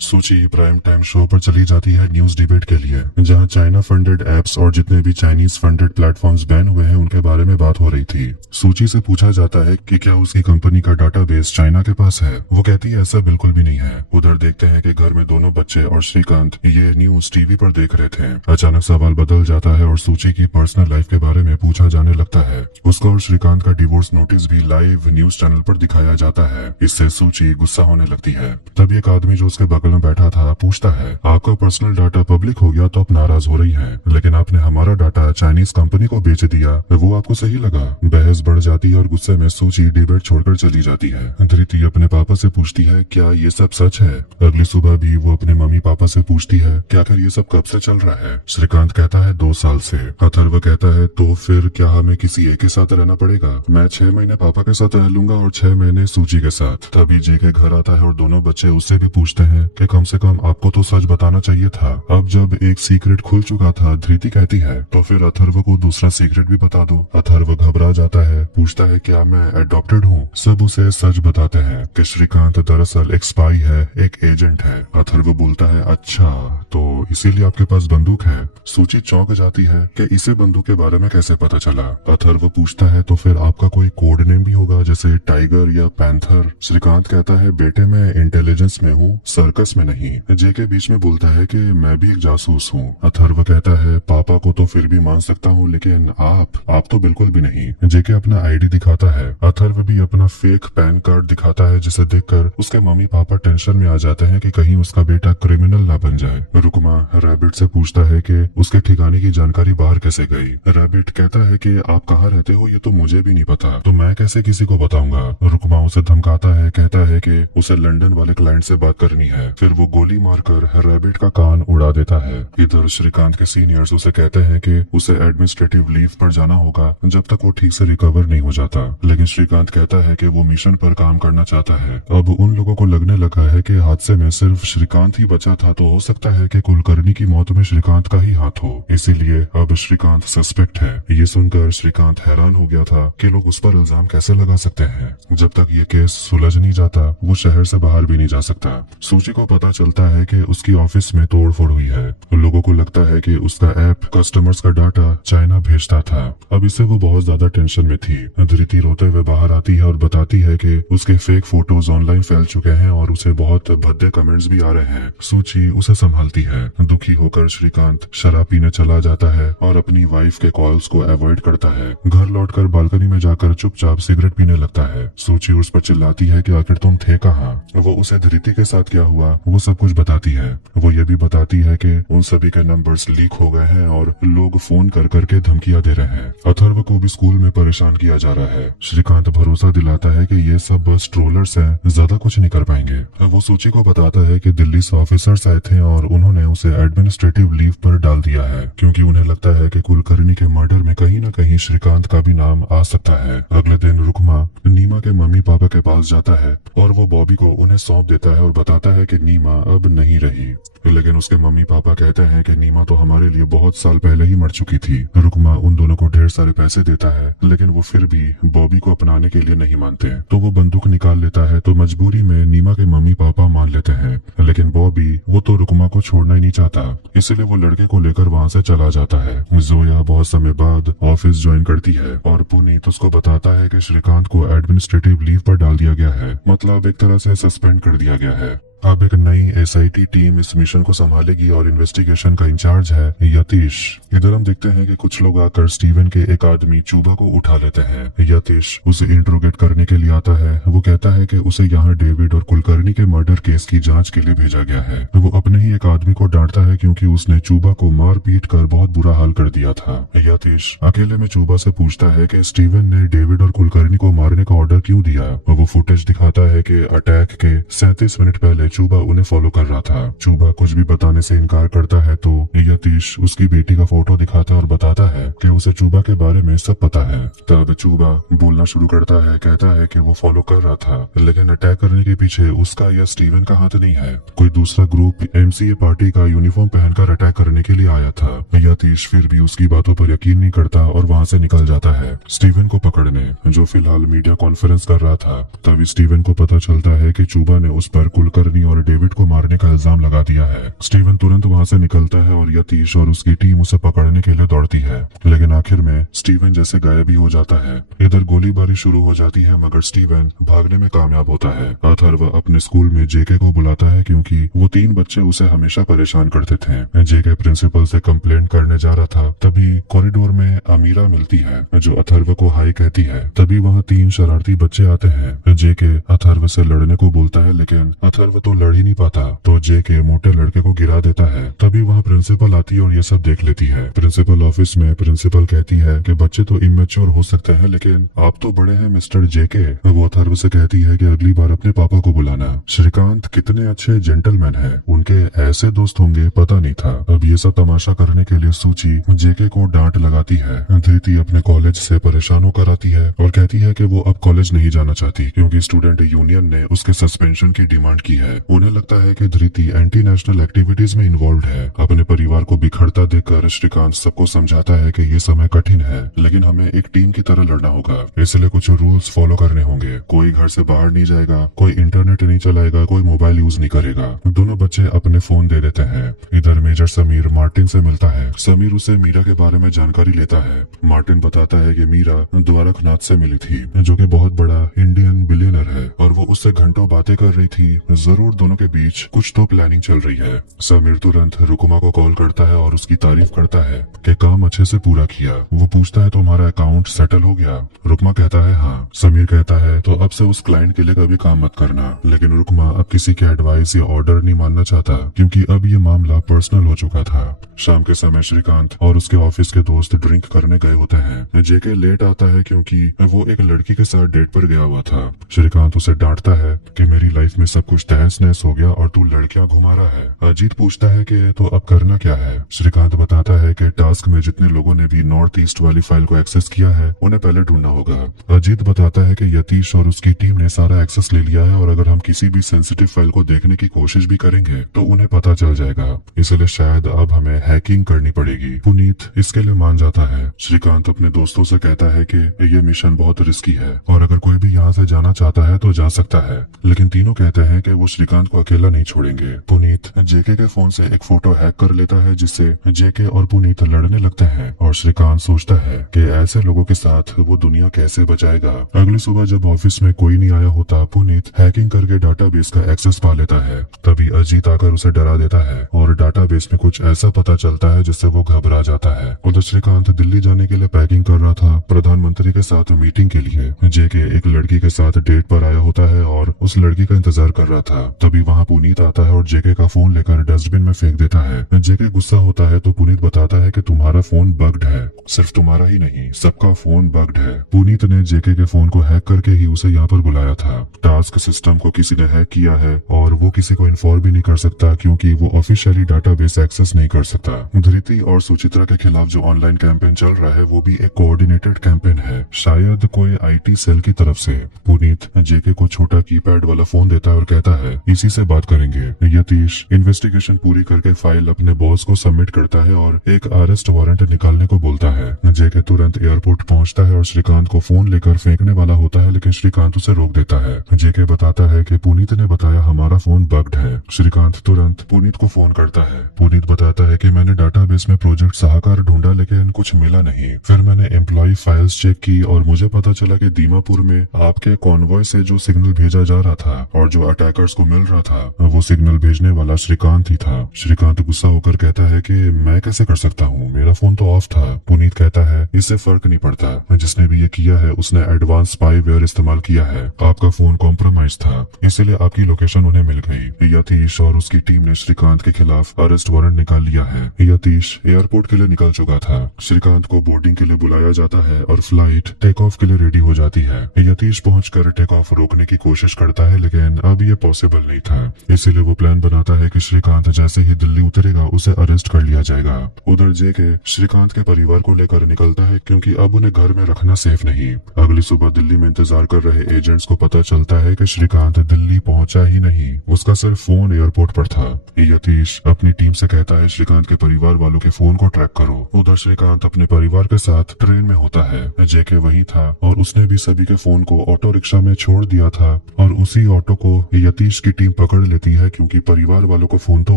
सूची प्राइम टाइम शो पर चली जाती है न्यूज डिबेट के लिए, जहां चाइना फंडेड एप्स और जितने भी चाइनीज फंडेड प्लेटफॉर्म्स बैन हुए हैं उनके बारे में बात हो रही थी। सूची से पूछा जाता है कि क्या उसकी कंपनी का डाटाबेस चाइना के पास है। वो कहती है ऐसा बिल्कुल भी नहीं है। उधर देखते हैं कि घर में दोनों बच्चे और श्रीकांत ये न्यूज टीवी पर देख रहे थे। अचानक सवाल बदल जाता है और सूची की पर्सनल लाइफ के बारे में पूछा जाने लगता है। उसका और श्रीकांत का डिवोर्स नोटिस भी लाइव न्यूज चैनल पर दिखाया जाता है। इससे सूची गुस्सा होने लगती है। तभी एक आदमी जो उसके बगल में बैठा था पूछता है आपका पर्सनल डाटा पब्लिक हो गया तो आप नाराज हो रही हैं, लेकिन आपने हमारा डाटा चाइनीज कंपनी को बेच दिया, वो आपको सही लगा। बहस बढ़ जाती है और गुस्से में सूची डिबेट छोड़कर चली जाती है। धृति अपने पापा से पूछती है क्या ये सब सच है। अगली सुबह भी वो अपने मम्मी पापा से पूछती है क्या आखिर ये सब कब से चल रहा है। श्रीकांत कहता है 2 साल से। अथर्व कहता है तो फिर क्या हमें किसी एक के साथ रहना पड़ेगा। मैं 6 महीने पापा के साथ रह लूंगा और 6 महीने सूची के साथ। तभी जेके घर आता है और दोनों बच्चे उससे भी पूछते हैं कि कम से कम आपको तो सच बताना चाहिए था। अब जब एक सीक्रेट खुल चुका था, धृति कहती है तो फिर अथर्व को दूसरा सीक्रेट भी बता दो। अथर्व घबरा जाता है, पूछता है क्या मैं एडॉप्टेड हूँ। सब उसे सच बताते हैं कि श्रीकांत दरअसल एक स्पाई है, एक एजेंट है। अथर्व बोलता है अच्छा तो इसीलिए आपके पास बंदूक है। सूची चौंक जाती है कि इसे बंदूक के बारे में कैसे पता चला। अथर्व पूछता है तो फिर आपका कोई कोड नेम भी होगा जैसे टाइगर या पैंथर। श्रीकांत कहता है बेटे मैं इंटेलिजेंस में हूँ, सर्कस में नहीं। जेके बीच में बोलता है कि मैं भी एक जासूस हूँ। अथर्व कहता है पापा को तो फिर भी मान सकता हूँ, लेकिन आप तो बिल्कुल भी नहीं। जेके अपना आईडी दिखाता है। अथर्व भी अपना फेक पैन कार्ड दिखाता है जिसे देखकर उसके मम्मी पापा टेंशन में आ जाते हैं कि कहीं उसका बेटा क्रिमिनल ना बन जाए। रुकमा रैबिट से पूछता है कि उसके ठिकाने की जानकारी बाहर कैसे गई। रैबिट कहता है कि आप कहाँ रहते हो ये तो मुझे भी नहीं पता, तो मैं कैसे किसी को बताऊंगा। रुकमा उसे धमकाता है, कहता है कि उसे लंदन वाले क्लाइंट से बात करनी है। फिर वो गोली मारकर रैबिट का कान उड़ा देता है। इधर श्रीकांत के सीनियर्स उसे कहते हैं कि उसे एडमिनिस्ट्रेटिव लीव पर जाना होगा जब तक वो ठीक से रिकवर नहीं हो जाता, लेकिन श्रीकांत कहता है कि वो मिशन पर काम करना चाहता है। अब उन लोगों को लगने लगा है कि हादसे में सिर्फ श्रीकांत ही बचा था, तो हो सकता है कि कुलकर्णी की मौत में श्रीकांत का ही हाथ हो, इसीलिए अब श्रीकांत सस्पेक्ट है। ये सुनकर श्रीकांत हैरान हो गया था कि लोग उस पर इल्जाम कैसे लगा सकते हैं। जब तक ये केस सुलझ नहीं जाता वो शहर से बाहर भी नहीं जा सकता। सूची को पता चलता है कि उसकी ऑफिस में तोड़फोड़ हुई है। लोगों को लगता है कि उसका ऐप कस्टमर्स का डाटा चाइना भेजता था। अब इससे वो बहुत ज्यादा टेंशन में थी। धृति रोते हुए बाहर आती है और बताती है कि उसके फेक फोटोज ऑनलाइन फैल चुके हैं और उसे बहुत भद्दे कमेंट्स भी आ रहे हैं। सूची उसे संभालती है। दुखी होकर श्रीकांत शराब पीने चला जाता है और अपनी वाइफ के कॉल्स को अवॉइड करता है। घर लौटकर बालकनी में जाकर चुपचाप सिगरेट पीने लगता है। सूची उस पर चिल्लाती है कि आखिर तुम थे कहाँ। वो उसे धृति के साथ क्या हुआ वो सब कुछ बताती है। वो ये भी बताती है कि उन सभी के नंबर्स लीक हो गए हैं और लोग फोन कर करके धमकियां दे रहे हैं। अथर्व को भी स्कूल में परेशान किया जा रहा है। श्रीकांत भरोसा दिलाता है कि ये सब बस ट्रोलर्स हैं, ज्यादा कुछ नहीं कर पाएंगे। वो सूची को बताता है कि दिल्ली से ऑफिसर्स आए थे और उन्होंने उसे एडमिनिस्ट्रेटिव लीव पर डाल दिया है, क्योंकि उन्हें लगता है कि कुलकर्णी के मर्डर में कहीं न कहीं श्रीकांत का भी नाम आ सकता है। अगले दिन रुकमा नीमा के मम्मी पापा के पास जाता है और वो बॉबी को उन्हें सौंप देता है और बताता है कि नीमा अब नहीं रही, लेकिन उसके मम्मी पापा कहते हैं कि नीमा तो हमारे लिए बहुत साल पहले ही मर चुकी थी। रुकमा उन दोनों को ढेर सारे पैसे देता है, लेकिन वो फिर भी बॉबी को अपनाने के लिए नहीं मानते। तो वो बंदूक निकाल लेता है, तो मजबूरी में नीमा के मम्मी पापा मान लेते हैं, लेकिन बॉबी वो तो रुकमा को छोड़ना ही नहीं चाहता, इसलिए वो लड़के को लेकर वहाँ से चला जाता है। जोया बहुत समय बाद ऑफिस ज्वाइन करती है और पुनीत उसको बताता है कि श्रीकांत को एडमिनिस्ट्रेटिव लीव पर डाल दिया गया है, मतलब एक तरह से सस्पेंड कर दिया गया है। अब एक नई एसआईटी टीम इस मिशन को संभालेगी और इन्वेस्टिगेशन का इंचार्ज है यतीश। इधर हम देखते हैं कि कुछ लोग आकर स्टीवन के एक आदमी चूबा को उठा लेते हैं। यतीश उसे इंट्रोगेट करने के लिए आता है। वो कहता है कि उसे यहाँ डेविड और कुलकर्णी के मर्डर केस की जांच के लिए भेजा गया है। वो अपने ही एक आदमी को डांटता है क्योंकि उसने चूबा को मार पीट कर बहुत बुरा हाल कर दिया था। यतीश अकेले में चूबा से पूछता है कि स्टीवन ने डेविड और कुलकर्णी को मारने का ऑर्डर क्यों दिया। वो फुटेज दिखाता है कि अटैक के 37 मिनट पहले चूबा उन्हें फॉलो कर रहा था। चूबा कुछ भी बताने से इनकार करता है, तो यतीश उसकी बेटी का फोटो दिखाता है और बताता है कि उसे चूबा के बारे में सब पता है। तब चूबा बोलना शुरू करता है, कहता है कि वो फॉलो कर रहा था, लेकिन अटैक करने के पीछे उसका या स्टीवन का हाथ नहीं है। कोई दूसरा ग्रुप एमसीए पार्टी का यूनिफॉर्म पहनकर अटैक करने के लिए आया था। यतीश फिर भी उसकी बातों पर यकीन नहीं करता और वहाँ से निकल जाता है स्टीवन को पकड़ने, जो फिलहाल मीडिया कॉन्फ्रेंस कर रहा था। तभी स्टीवन को पता चलता है कि चूबा ने उस पर कुलकर्णी और डेविड को मारने का इल्जाम लगा दिया है। स्टीवन तुरंत वहाँ से निकलता है और यतीश और उसकी टीम उसे पकड़ने के लिए दौड़ती है, लेकिन आखिर में स्टीवन जैसे गायब ही हो जाता है। इधर गोलीबारी शुरू हो जाती है, मगर स्टीवन भागने में कामयाब होता है। अथर्व अपने स्कूल में जेके को बुलाता है क्योंकि वो 3 बच्चे उसे हमेशा परेशान करते थे। जेके प्रिंसिपल से कंप्लेंट करने जा रहा था, तभी कॉरिडोर में अमीरा मिलती है जो अथर्व को हाई कहती है। तभी वहाँ 3 शरारती बच्चे आते हैं। जेके अथर्व से लड़ने को बोलता है, लेकिन अथर्व तो लड़ ही नहीं पाता, तो जेके मोटे लड़के को गिरा देता है। तभी वहाँ प्रिंसिपल आती है और ये सब देख लेती है। प्रिंसिपल ऑफिस में प्रिंसिपल कहती है कि बच्चे तो इमेच्योर हो सकते हैं, लेकिन आप तो बड़े हैं मिस्टर जेके। वो अथर्व से कहती है कि अगली बार अपने पापा को बुलाना। श्रीकांत कितने अच्छे जेंटलमैन हैं, उनके ऐसे दोस्त होंगे पता नहीं था। अब ये सब तमाशा करने के लिए सूची जेके को डांट लगाती है। धृति अपने कॉलेज से परेशान होकर आती है और कहती है कि वो अब कॉलेज नहीं जाना चाहती क्योंकि स्टूडेंट यूनियन ने उसके सस्पेंशन की डिमांड की है। उन्हें लगता है कि धृति एंटी नेशनल एक्टिविटीज में इन्वॉल्व है। अपने परिवार को बिखरता देखकर श्रीकांत सबको समझाता है कि ये समय कठिन है, लेकिन हमें एक टीम की तरह लड़ना होगा, इसलिए कुछ रूल्स फॉलो करने होंगे। कोई घर से बाहर नहीं जाएगा, कोई इंटरनेट नहीं चलाएगा, कोई मोबाइल यूज नहीं करेगा। दोनों बच्चे अपने फोन दे देते हैं। इधर मेजर समीर मार्टिन से मिलता है। समीर उसे मीरा के बारे में जानकारी लेता है। मार्टिन बताता है कि मीरा द्वारकनाथ से मिली थी, जो कि बहुत बड़ा इंडियन बिलियनर है, और वो उससे घंटों बातें कर रही थी। जरूर जरूर दोनों के बीच कुछ तो प्लानिंग चल रही है। समीर तुरंत रुकुमा को कॉल करता है और उसकी तारीफ करता है कि काम अच्छे से पूरा किया। वो पूछता है तुम्हारा अकाउंट सेटल हो गया? रुकुमा कहता है हाँ। समीर कहता है तो अब से उस क्लाइंट के लिए कभी काम मत करना। लेकिन रुकुमा अब किसी के एडवाइस या ऑर्डर नहीं मानना चाहता क्योंकि अब ये मामला पर्सनल हो चुका था। शाम के समय श्रीकांत और उसके ऑफिस के दोस्त ड्रिंक करने गए होते हैं। जेके लेट आता है क्योंकि वो एक लड़की के साथ डेट पर गया हुआ था। श्रीकांत उसे डांटता है कि मेरी लाइफ में सब कुछ तहस नहस हो गया और तू लड़कियां घुमा रहा है। अजीत पूछता है कि तो अब करना क्या है? श्रीकांत बताता है कि टास्क में जितने लोगों ने भी नॉर्थ ईस्ट वाली फाइल को एक्सेस किया है उन्हें पहले ढूंढना होगा। अजीत बताता है कि यतीश और उसकी टीम ने सारा एक्सेस ले लिया है और अगर हम किसी भी सेंसिटिव फाइल को देखने की कोशिश भी करेंगे तो उन्हें पता चल जाएगा, इसलिए शायद अब हमें हैकिंग करनी पड़ेगी। पुनीत इसके लिए मान जाता है। श्रीकांत अपने दोस्तों से कहता है कि ये मिशन बहुत रिस्की है और अगर कोई भी यहाँ से जाना चाहता है तो जा सकता है, लेकिन तीनों कहते हैं कि वो श्रीकांत को अकेला नहीं छोड़ेंगे। पुनीत जेके के फोन से एक फोटो हैक कर लेता है जिससे जेके और पुनीत लड़ने लगते हैं और श्रीकांत सोचता है कि ऐसे लोगों के साथ वो दुनिया कैसे बचाएगा। अगली सुबह जब ऑफिस में कोई नहीं आया होता, पुनीत हैकिंग करके डाटाबेस का एक्सेस पा लेता है। तभी अजीत आकर उसे डरा देता है और डाटाबेस में कुछ ऐसा पता चलता है जिससे वो घबरा जाता है। उधर श्रीकांत दिल्ली जाने के लिए पैकिंग कर रहा था प्रधानमंत्री के साथ मीटिंग के लिए। जेके एक लड़की के साथ डेट पर आया होता है और उस लड़की का इंतजार कर रहा था। तभी वहाँ पुनीत आता है और जेके का फोन लेकर डस्टबिन में फेंक देता है। जेके गुस्सा होता है तो पुनीत बताता है कि तुम्हारा फोन बग्ड है, सिर्फ तुम्हारा ही नहीं सबका फोन बग्ड है। पुनीत ने जेके के फोन को हैक करके ही उसे यहाँ पर बुलाया था। टास्क सिस्टम को किसी ने हैक किया है और वो किसी को इन्फॉर्म भी नहीं कर सकता क्योंकि वो ऑफिशियली डाटाबेस एक्सेस नहीं कर सकता। धृति और सुचित्रा के खिलाफ जो ऑनलाइन कैंपेन चल रहा है वो भी एक कोऑर्डिनेटेड कैंपेन है, शायद कोई आईटी सेल की तरफ से। पुनीत जेके को छोटा कीपैड वाला फोन देता है और कहता है इसी से बात करेंगे। यतीश इन्वेस्टिगेशन पूरी करके फाइल अपने बॉस को सबमिट करता है और एक अरेस्ट वारंट निकालने को बोलता है। जेके तुरंत एयरपोर्ट पहुंचता है और श्रीकांत को फोन लेकर फेंकने वाला होता है, लेकिन श्रीकांत उसे रोक देता है। जेके बताता है कि पुनीत ने बताया हमारा फोन बग्ड है। श्रीकांत तुरंत पुनीत को फोन करता है। पुनीत बताता है कि मैंने डाटाबेस में प्रोजेक्ट साहकार ढूंढा लेकिन कुछ मिला नहीं। फिर मैंने एम्प्लॉय फाइल्स चेक की और मुझे पता चला कि दीमापुर में आपके कॉन्वॉय से जो सिग्नल भेजा जा रहा था और जो अटैकर्स को मिल रहा था वो सिग्नल भेजने वाला श्रीकांत ही था। श्रीकांत गुस्सा होकर कहता है कि मैं कैसे कर सकता हूँ, मेरा फोन तो ऑफ था। पुनीत कहता है इससे फर्क नहीं पड़ता, जिसने भी ये किया है उसने एडवांस स्पाईवेयर इस्तेमाल किया है। आपका फोन कॉम्प्रोमाइज था इसलिए आपकी लोकेशन उन्हें मिल गई। यतीश और उसकी टीम ने श्रीकांत के खिलाफ अरेस्ट वारंट निकाल लिया है। यतीश एयरपोर्ट के लिए निकल चुका था। श्रीकांत को बोर्डिंग के लिए बुलाया जाता है और फ्लाइट टेक ऑफ के लिए रेडी हो जाती है। यतीश पहुंचकर टेक ऑफ रोकने की कोशिश करता है लेकिन अब ये पॉसिबल नहीं था, इसीलिए वो प्लान बनाता है कि श्रीकांत जैसे ही दिल्ली उतरेगा उसे अरेस्ट कर लिया जाएगा। उधर जेके श्रीकांत के परिवार को लेकर निकलता है क्योंकि अब उन्हें घर में रखना सेफ नहीं। अगली सुबह दिल्ली में इंतजार कर रहे एजेंट्स को पता चलता है कि श्रीकांत दिल्ली पहुंचा ही नहीं, उसका सिर्फ फोन एयरपोर्ट पर था। यतीश अपनी टीम से कहता है श्रीकांत के परिवार वालों के फोन को ट्रैक करो। उधर श्रीकांत अपने परिवार के साथ ट्रेन में होता है। जेके वहीं था और उसने भी सभी के फोन को ऑटो रिक्शा में छोड़ दिया था और उसी ऑटो को यतीश की टीम पकड़ लेती है क्योंकि परिवार वालों को फोन तो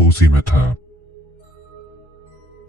उसी में था।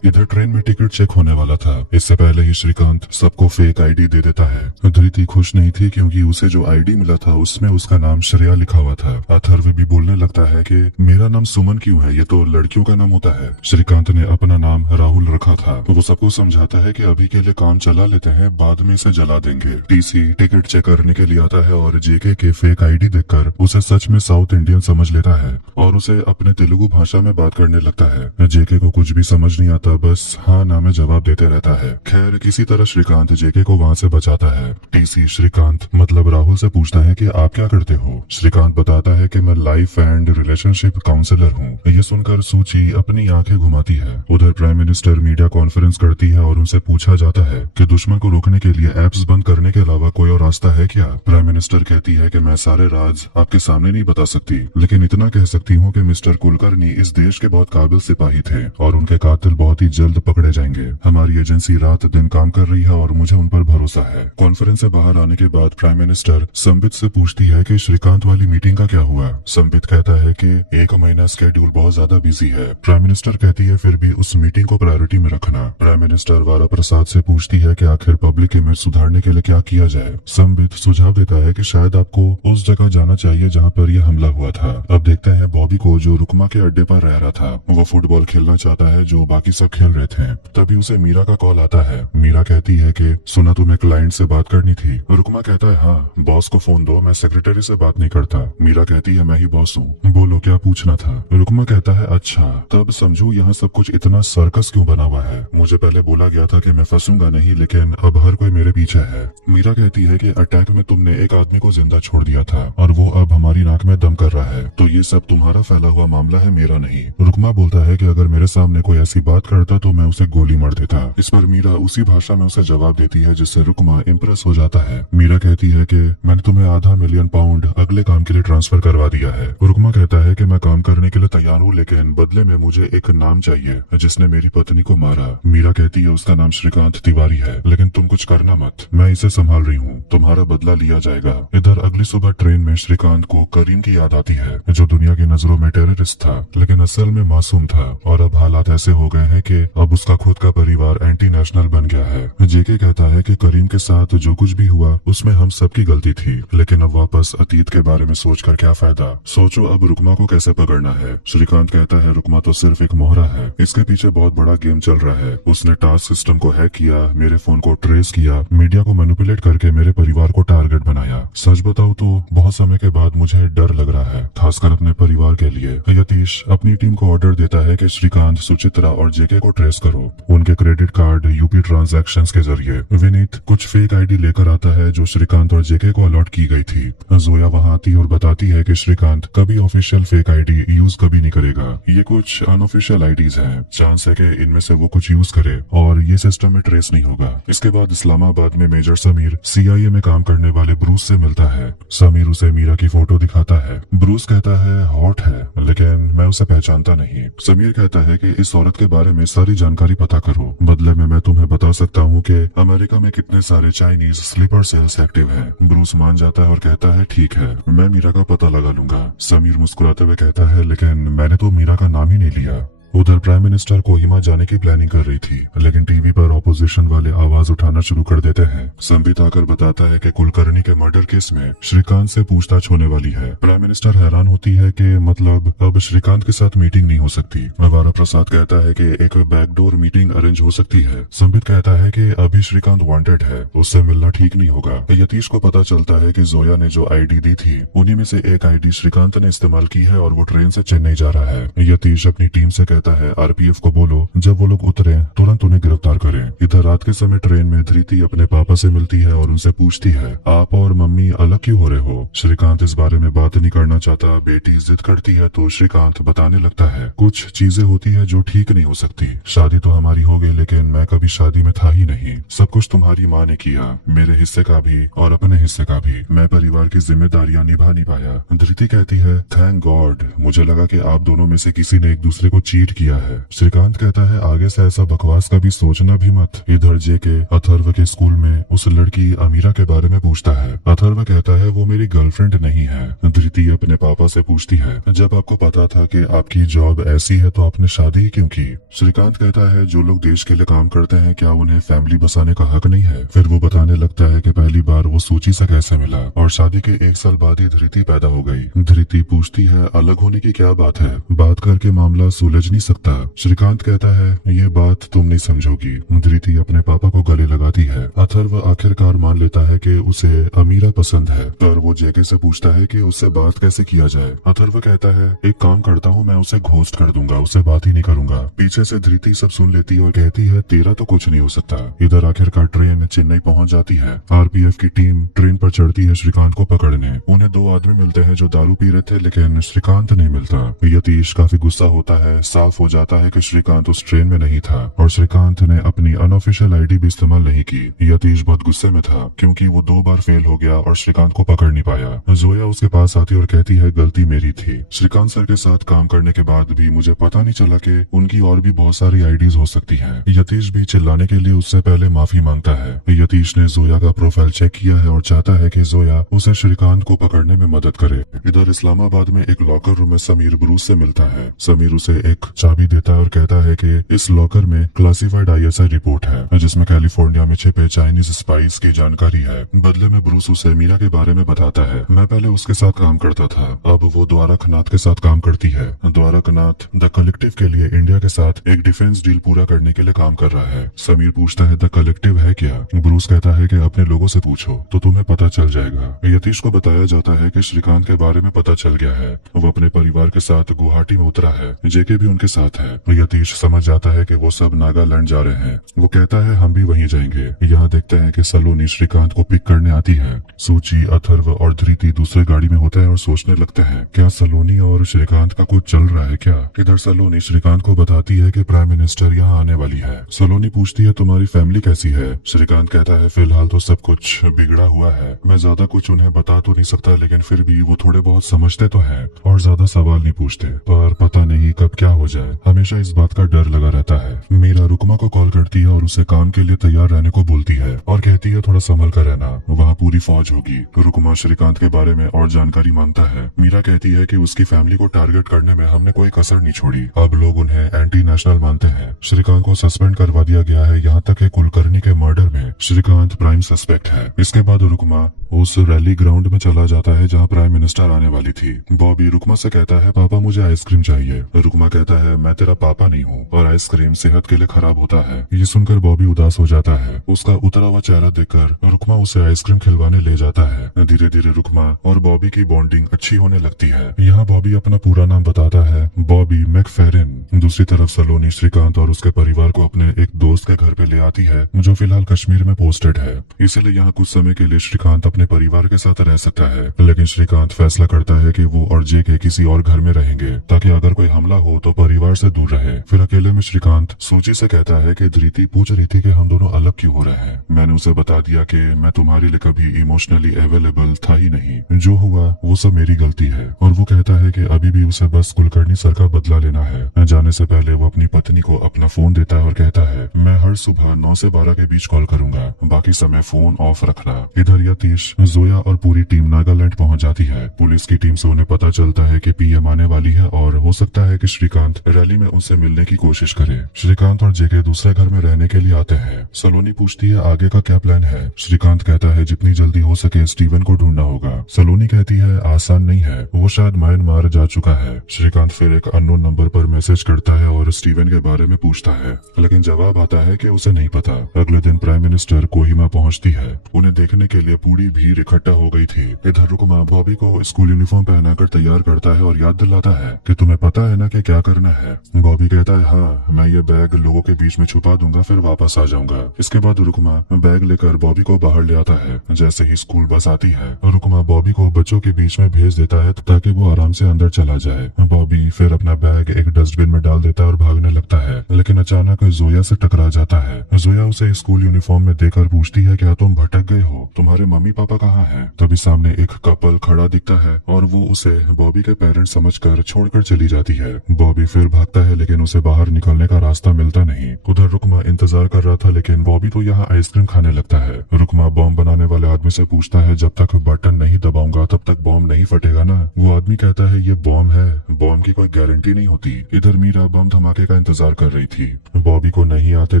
इधर ट्रेन में टिकट चेक होने वाला था। इससे पहले ही श्रीकांत सबको फेक आईडी दे देता है। धृति खुश नहीं थी क्योंकि उसे जो आईडी मिला था उसमें उसका नाम श्रेया लिखा हुआ था। अथर्व भी बोलने लगता है कि मेरा नाम सुमन क्यों है, ये तो लड़कियों का नाम होता है। श्रीकांत ने अपना नाम राहुल रखा था। वो सबको समझाता है कि अभी के लिए काम चला लेते हैं, बाद में इसे जला देंगे। टीसी टिकट चेक करने के लिए आता है और जेके के फेक आईडी देखकर उसे सच में साउथ इंडियन समझ लेता है और उसे अपने तेलुगु भाषा में बात करने लगता है। जेके को कुछ भी समझ नहीं आता, बस हाँ ना में जवाब देते रहता है। खैर किसी तरह श्रीकांत जेके को वहाँ से बचाता है। टीसी श्रीकांत मतलब राहुल से पूछता है कि आप क्या करते हो। श्रीकांत बताता है कि मैं लाइफ एंड रिलेशनशिप काउंसलर हूँ। ये सुनकर सूची अपनी आंखें घुमाती है। उधर प्राइम मिनिस्टर मीडिया कॉन्फ्रेंस करती है और उनसे पूछा जाता है कि दुश्मन को रोकने के लिए एप्स बंद करने के अलावा कोई और रास्ता है क्या। प्राइम मिनिस्टर कहती है कि मैं सारे राज आपके सामने नहीं बता सकती, लेकिन इतना कह सकती हूँ कि मिस्टर कुलकर्णी इस देश के बहुत काबिल सिपाही थे और उनके कातिल बहुत बहुत ही जल्द पकड़े जाएंगे। हमारी एजेंसी रात दिन काम कर रही है और मुझे उन पर भरोसा है। कॉन्फ्रेंस से बाहर आने के बाद प्राइम मिनिस्टर संबित से पूछती है कि श्रीकांत वाली मीटिंग का क्या हुआ। संबित कहता है कि 1 महीना स्केड्यूल बहुत ज्यादा बिजी है। प्राइम मिनिस्टर कहती है फिर भी उस मीटिंग को प्रायोरिटी में रखना। प्राइम मिनिस्टर वारा प्रसाद से पूछती है कि आखिर पब्लिक इमेज सुधारने के लिए क्या किया जाए। संबित सुझाव देता है कि शायद आपको उस जगह जाना चाहिए जहाँ पर यह हमला हुआ था। अब देखते हैं बॉबी को, जो रुकमा के अड्डे पर रह रहा था। वो फुटबॉल खेलना चाहता है जो बाकी सब खेल रहे थे। तभी उसे मीरा का कॉल आता है। मीरा कहती है कि सुना तुम्हें क्लाइंट से बात करनी थी। रुकमा कहता है हाँ, बॉस को फोन दो, मैं सेक्रेटरी से बात नहीं करता। मीरा कहती है मैं ही बॉस हूँ, बोलो क्या पूछना था। रुकमा कहता है अच्छा, तब समझू यहाँ सब कुछ इतना सर्कस क्यों बना हुआ है। मुझे पहले बोला गया था कि मैं फंसूंगा नहीं, लेकिन अब हर कोई मेरे पीछे है। मीरा कहती है कि अटैक में तुमने एक आदमी को जिंदा छोड़ दिया था और वो अब हमारी नाक में दम कर रहा है, तो ये सब तुम्हारा फैला हुआ मामला है, मेरा नहीं। रुकमा बोलता है कि अगर मेरे सामने कोई ऐसी बात करता तो मैं उसे गोली मार देता। इस पर मीरा उसी भाषा में उसे जवाब देती है जिससे रुकमा इम्प्रेस हो जाता है। मीरा कहती है कि मैंने तुम्हें आधा मिलियन पाउंड अगले काम के लिए ट्रांसफर करवा दिया है। रुकमा कहता है कि मैं काम करने के लिए तैयार हूँ, लेकिन बदले में मुझे एक नाम चाहिए जिसने मेरी पत्नी को मारा। मीरा कहती है उसका नाम श्रीकांत तिवारी है, लेकिन तुम कुछ करना मत, मैं इसे संभाल रही हूँ, तुम्हारा बदला लिया जाएगा। इधर अगली सुबह ट्रेन में श्रीकांत को करीम की याद आती है, जो दुनिया की नजरों में टेररिस्ट था लेकिन असल में मासूम था। और अब हालात ऐसे हो गए हैं कि अब उसका खुद का परिवार एंटी नेशनल बन गया है। जेके कहता है कि करीम के साथ जो कुछ भी हुआ उसमें हम सबकी गलती थी, लेकिन अब वापस अतीत के बारे में सोचकर क्या फायदा। सोचो अब रुकमा को कैसे पकड़ना है। श्रीकांत कहता है रुकमा तो सिर्फ एक मोहरा है, इसके पीछे बहुत बड़ा गेम चल रहा है। उसने टास्क सिस्टम को हैक किया, मेरे फोन को ट्रेस किया, मीडिया को मैनिपुलेट करके मेरे परिवार को टारगेट बनाया। सच बताऊं तो बहुत समय के बाद मुझे डर लग रहा है, खासकर अपने परिवार के लिए। यतीश अपनी टीम को ऑर्डर देता है कि श्रीकांत, सुचित्रा और जेके को ट्रेस करो, उनके क्रेडिट कार्ड यूपी ट्रांजैक्शंस के जरिए। विनीत कुछ फेक आईडी लेकर आता है जो श्रीकांत और जेके को अलॉट की गई थी। जोया वहां आती और बताती है कि श्रीकांत कभी ऑफिशियल फेक आईडी यूज कभी नहीं करेगा, ये कुछ अनऑफिशियल आईडीज हैं, चांस है कि इनमें से वो कुछ यूज करे और ये सिस्टम में ट्रेस नहीं होगा। इसके बाद इस्लामाबाद में मेजर समीर CIA में काम करने वाले ब्रूस से मिलता है। समीर उसे मीरा की फोटो दिखाता है। ब्रूस कहता है हॉट है, लेकिन मैं उसे पहचानता नहीं। समीर कहता है कि इस औरत के बारे में सारी जानकारी पता करो, बदले में मैं तुम्हें बता सकता हूँ कि अमेरिका में कितने सारे चाइनीज स्लीपर सेल्स एक्टिव हैं। ब्रूस मान जाता है और कहता है ठीक है, मैं मीरा का पता लगा लूंगा। समीर मुस्कुराते हुए कहता है लेकिन मैंने तो मीरा का नाम ही नहीं लिया। उधर प्राइम मिनिस्टर कोहिमा जाने की प्लानिंग कर रही थी, लेकिन टीवी पर ऑपोजिशन वाले आवाज उठाना शुरू कर देते हैं। संबित आकर बताता है कि कुलकर्णी के मर्डर केस में श्रीकांत से पूछताछ होने वाली है। प्राइम मिनिस्टर हैरान होती है कि मतलब अब श्रीकांत के साथ मीटिंग नहीं हो सकती। वारा प्रसाद कहता है कि एक बैकडोर मीटिंग अरेंज हो सकती है। संबित कहता है कि अभी श्रीकांत वांटेड है, उससे मिलना ठीक नहीं होगा। यतीश को पता चलता है कि जोया ने जो आईडी दी थी उन्हीं में से एक आईडी श्रीकांत ने इस्तेमाल की है और वो ट्रेन से चेन्नई जा रहा है। यतीश अपनी टीम से कहता है RPF को बोलो जब वो लोग उतरे तुरंत उन्हें गिरफ्तार करें। इधर रात के समय ट्रेन में धृति अपने पापा से मिलती है और उनसे पूछती है आप और मम्मी अलग क्यों हो रहे हो। श्रीकांत इस बारे में बात नहीं करना चाहता। बेटी जिद करती है तो श्रीकांत बताने लगता है कुछ चीजें होती है जो ठीक नहीं हो सकती। शादी तो हमारी हो गई, लेकिन मैं कभी शादी में था ही नहीं। सब कुछ तुम्हारी माँ ने किया, मेरे हिस्से का भी और अपने हिस्से का भी। मैं परिवार की जिम्मेदारियां निभा नहीं पाया। धृति कहती है थैंक गॉड, मुझे लगा कि आप दोनों में से किसी ने एक दूसरे को चीट किया है। श्रीकांत कहता है आगे से ऐसा बकवास कभी सोचना भी मत। इधर जेके अथर्व के स्कूल में उस लड़की अमीरा के बारे में पूछता है। अथर्व कहता है वो मेरी गर्लफ्रेंड नहीं है। धृति अपने पापा से पूछती है जब आपको पता था कि आपकी जॉब ऐसी है तो आपने शादी क्यों की। श्रीकांत कहता है जो लोग देश के लिए काम करते हैं क्या उन्हें फैमिली बसाने का हक नहीं है। फिर वो बताने लगता है कि पहली बार वो सूची से कैसे मिला और शादी के 1 साल बाद ही धृति पैदा हो गई। धृति पूछती है अलग होने की क्या बात है, बात करके मामला सुलझ नहीं सकता। श्रीकांत कहता है ये बात तुम नहीं समझोगी। धृति अपने पापा को गले लगाती है। अथर्व आखिरकार मान लेता है कि उसे अमीरा पसंद है, पर वो जेके से पूछता है कि उससे बात कैसे किया जाए। अथर्व कहता है एक काम करता हूँ, मैं उसे घोस्ट कर दूंगा, उससे बात ही नहीं करूंगा। पीछे से धृति सब सुन लेती है और कहती है तेरा तो कुछ नहीं हो सकता। इधर आखिरकार ट्रेन चेन्नई पहुँच जाती है। RPF की टीम ट्रेन पर चढ़ती है श्रीकांत को पकड़ने। उन्हें 2 आदमी मिलते हैं जो दारू पी रहे थे, लेकिन श्रीकांत नहीं मिलता। यतीश काफी गुस्सा होता है, साफ साफ हो जाता है कि श्रीकांत उस ट्रेन में नहीं था और श्रीकांत ने अपनी अनऑफिशियल आईडी भी इस्तेमाल नहीं की। यतीश बहुत गुस्से में था क्योंकि वो 2 बार फेल हो गया और श्रीकांत को पकड़ नहीं पाया। जोया उसके पास आती और कहती है गलती मेरी थी। श्रीकांत सर के साथ काम करने के बाद भी मुझे पता नहीं चला कि उनकी और भी बहुत सारी आईडीज हो सकती हैं। यतीश भी चिल्लाने के लिए उससे पहले माफी मांगता है। यतीश ने जोया का प्रोफाइल चेक किया है और चाहता है कि जोया उसे श्रीकांत को पकड़ने में मदद करे। इधर इस्लामाबाद में एक लॉकर रूम में समीर ब्रूस से मिलता है। समीर उसे एक चाबी देता है और कहता है कि इस लॉकर में क्लासिफाइड आईएसआई रिपोर्ट है जिसमें कैलिफोर्निया में छिपे चाइनीज स्पाइस की जानकारी है। बदले में ब्रूस उसे मीरा के बारे में बताता है। मैं पहले उसके साथ काम करता था, अब वो द्वारकनाथ के साथ काम करती है। द्वारकनाथ द कलेक्टिव के लिए इंडिया के साथ एक डिफेंस डील पूरा करने के लिए काम कर रहा है। समीर पूछता है द कलेक्टिव है क्या? ब्रूस कहता है कि अपने लोगों से पूछो तो तुम्हें पता चल जाएगा। यतीश को बताया जाता है कि श्रीकांत के बारे में पता चल गया है। वो अपने परिवार के साथ गुवाहाटी में उतरा है। जेके भी उनके साथ है। यतीश समझ जाता है कि वो सब नागालैंड जा रहे हैं। वो कहता है हम भी वहीं जाएंगे। यहाँ देखते हैं कि सलोनी श्रीकांत को पिक करने आती है। सूची, अथर्व और धृति दूसरे गाड़ी में होते हैं और सोचने लगते हैं क्या सलोनी और श्रीकांत का कुछ चल रहा है क्या? इधर सलोनी श्रीकांत को बताती है कि प्राइम मिनिस्टर यहाँ आने वाली है। सलोनी पूछती है तुम्हारी फैमिली कैसी है? श्रीकांत कहता है फिलहाल तो सब कुछ बिगड़ा हुआ है। मैं ज्यादा कुछ उन्हें बता तो नहीं सकता, लेकिन फिर भी वो थोड़े बहुत समझते तो हैं और ज्यादा सवाल नहीं पूछते, पर पता नहीं कब क्या हो जाए। हमेशा इस बात का डर लगा रहता है। मीरा रुकमा को कॉल करती है और उसे काम के लिए तैयार रहने को बोलती है और कहती है थोड़ा संभल कर रहना, वहाँ पूरी फौज होगी। रुकमा श्रीकांत के बारे में और जानकारी मांगता है। मीरा कहती है कि उसकी फैमिली को टारगेट करने में हमने कोई कसर नहीं छोड़ी। अब लोग उन्हें एंटी नेशनल मानते हैं। श्रीकांत को सस्पेंड करवा दिया गया है, यहाँ तक कि कुलकर्णी के मर्डर में श्रीकांत प्राइम सस्पेक्ट है। इसके बाद रुकमा उस रैली ग्राउंड में चला जाता है जहाँ प्राइम मिनिस्टर आने वाली थी। बॉबी रुकमा से कहता है पापा मुझे आइसक्रीम चाहिए। रुकमा कहता है मैं तेरा पापा नहीं हूँ और आइसक्रीम सेहत के लिए खराब होता है। ये सुनकर बॉबी उदास हो जाता है। उसका उतरा हुआ चेहरा देखकर रुकमा उसे आइसक्रीम खिलवाने ले जाता है। धीरे धीरे रुकमा और बॉबी की बॉन्डिंग अच्छी होने लगती है। यहाँ बॉबी अपना पूरा नाम बताता है, बॉबी मैकफेरिन। दूसरी तरफ सलोनी श्रीकांत और उसके परिवार को अपने एक दोस्त के घर पे ले आती है जो फिलहाल कश्मीर में पोस्टेड है। इसलिए यहाँ कुछ समय के लिए श्रीकांत अपने परिवार के साथ रह सकता है, लेकिन श्रीकांत फैसला करता है कि वो और जेके किसी और घर में रहेंगे ताकि अगर कोई हमला हो तो परिवार से दूर रहे। फिर अकेले में श्रीकांत सूची से कहता है कि धृति पूछ रही थी कि हम दोनों अलग क्यों हो रहे हैं। मैंने उसे बता दिया कि मैं तुम्हारे लिए कभी इमोशनली अवेलेबल था ही नहीं। जो हुआ वो सब मेरी गलती है। और वो कहता है कि अभी भी उसे बस कुलकर्णी सर का बदला लेना है। जाने से पहले वो अपनी पत्नी को अपना फोन देता है और कहता है मैं हर सुबह 9 से 12 के बीच कॉल करूंगा, बाकी समय फोन ऑफ रखना। इधर यतीश, जोया और पूरी टीम नागालैंड पहुंच जाती है। पुलिस की टीम से उन्हें पता चलता है कि पीएम आने वाली है और हो सकता है कि श्रीकांत रैली में उनसे मिलने की कोशिश करे। श्रीकांत और जेके दूसरे घर में रहने के लिए आते हैं। सलोनी पूछती है आगे का क्या प्लान है? श्रीकांत कहता है जितनी जल्दी हो सके स्टीवन को ढूंढना होगा। सलोनी कहती है आसान नहीं है, वो शायद म्यांमार जा चुका है। श्रीकांत फिर एक अननोन नंबर पर मैसेज करता है और स्टीवन के बारे में पूछता है, लेकिन जवाब आता है कि उसे नहीं पता। अगले दिन प्राइम मिनिस्टर कोहिमा पहुंचती है। उन्हें देखने के लिए पूरी भीड़ इकट्ठा हो गई थी। इधर रुकमा बॉबी को स्कूल यूनिफॉर्म पहनाकर तैयार करता है और याद दिलाता है कि तुम्हें पता है ना कि क्या करना है। बॉबी कहता है हाँ, मैं ये बैग लोगों के बीच में छुपा दूंगा, फिर वापस आ जाऊंगा। इसके बाद रुकमा बैग लेकर बॉबी को बाहर ले आता है। जैसे ही स्कूल बस आती है, रुकमा बॉबी को बच्चों के बीच में भेज देता है ताकि वो आराम से अंदर चला जाए। बॉबी फिर अपना बैग एक डस्टबिन में डाल देता है और भागने लगता है, लेकिन अचानक जोया से टकरा जाता है। जोया उसे स्कूल यूनिफॉर्म में देखकर पूछती है क्या तुम भटक गए हो? तुम्हारे मम्मी पापा कहाँ हैं? तभी सामने एक कपल खड़ा दिखता है और वो उसे बॉबी के पेरेंट्स समझकर छोड़कर चली जाती है। बॉबी फिर भागता है लेकिन उसे बाहर निकलने का रास्ता मिलता नहीं। उधर रुकमा इंतजार कर रहा था, लेकिन बॉबी तो यहाँ आइसक्रीम खाने लगता है। रुकमा बॉम्ब बनाने वाले आदमी से पूछता है जब तक बटन नहीं दबाऊंगा तब तक बॉम्ब नहीं फटेगा ना? वो आदमी कहता है ये बॉम्ब है, बॉम्ब की कोई गारंटी नहीं होती। इधर मीरा बम धमाके का इंतजार कर रही थी। बॉबी को नहीं आते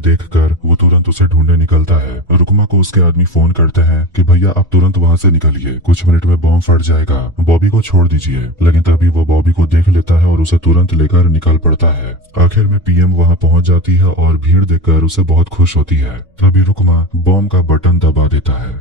देखकर वो तुरंत उसे ढूंढने निकलता है। रुकमा को उसके आदमी फोन करते हैं कि भैया आप तुरंत वहाँ से निकलिए, कुछ मिनट में बॉम्ब फट जाएगा, बॉबी को छोड़ दीजिए। लेकिन तभी वो बॉबी को देख लेता है और उसे तुरंत लेकर निकल पड़ता है। आखिर में पीएम वहाँ पहुँच जाती है और भीड़ देखकर उसे बहुत खुश होती है। तभी रुकमा बॉम्ब का बटन दबा देता है।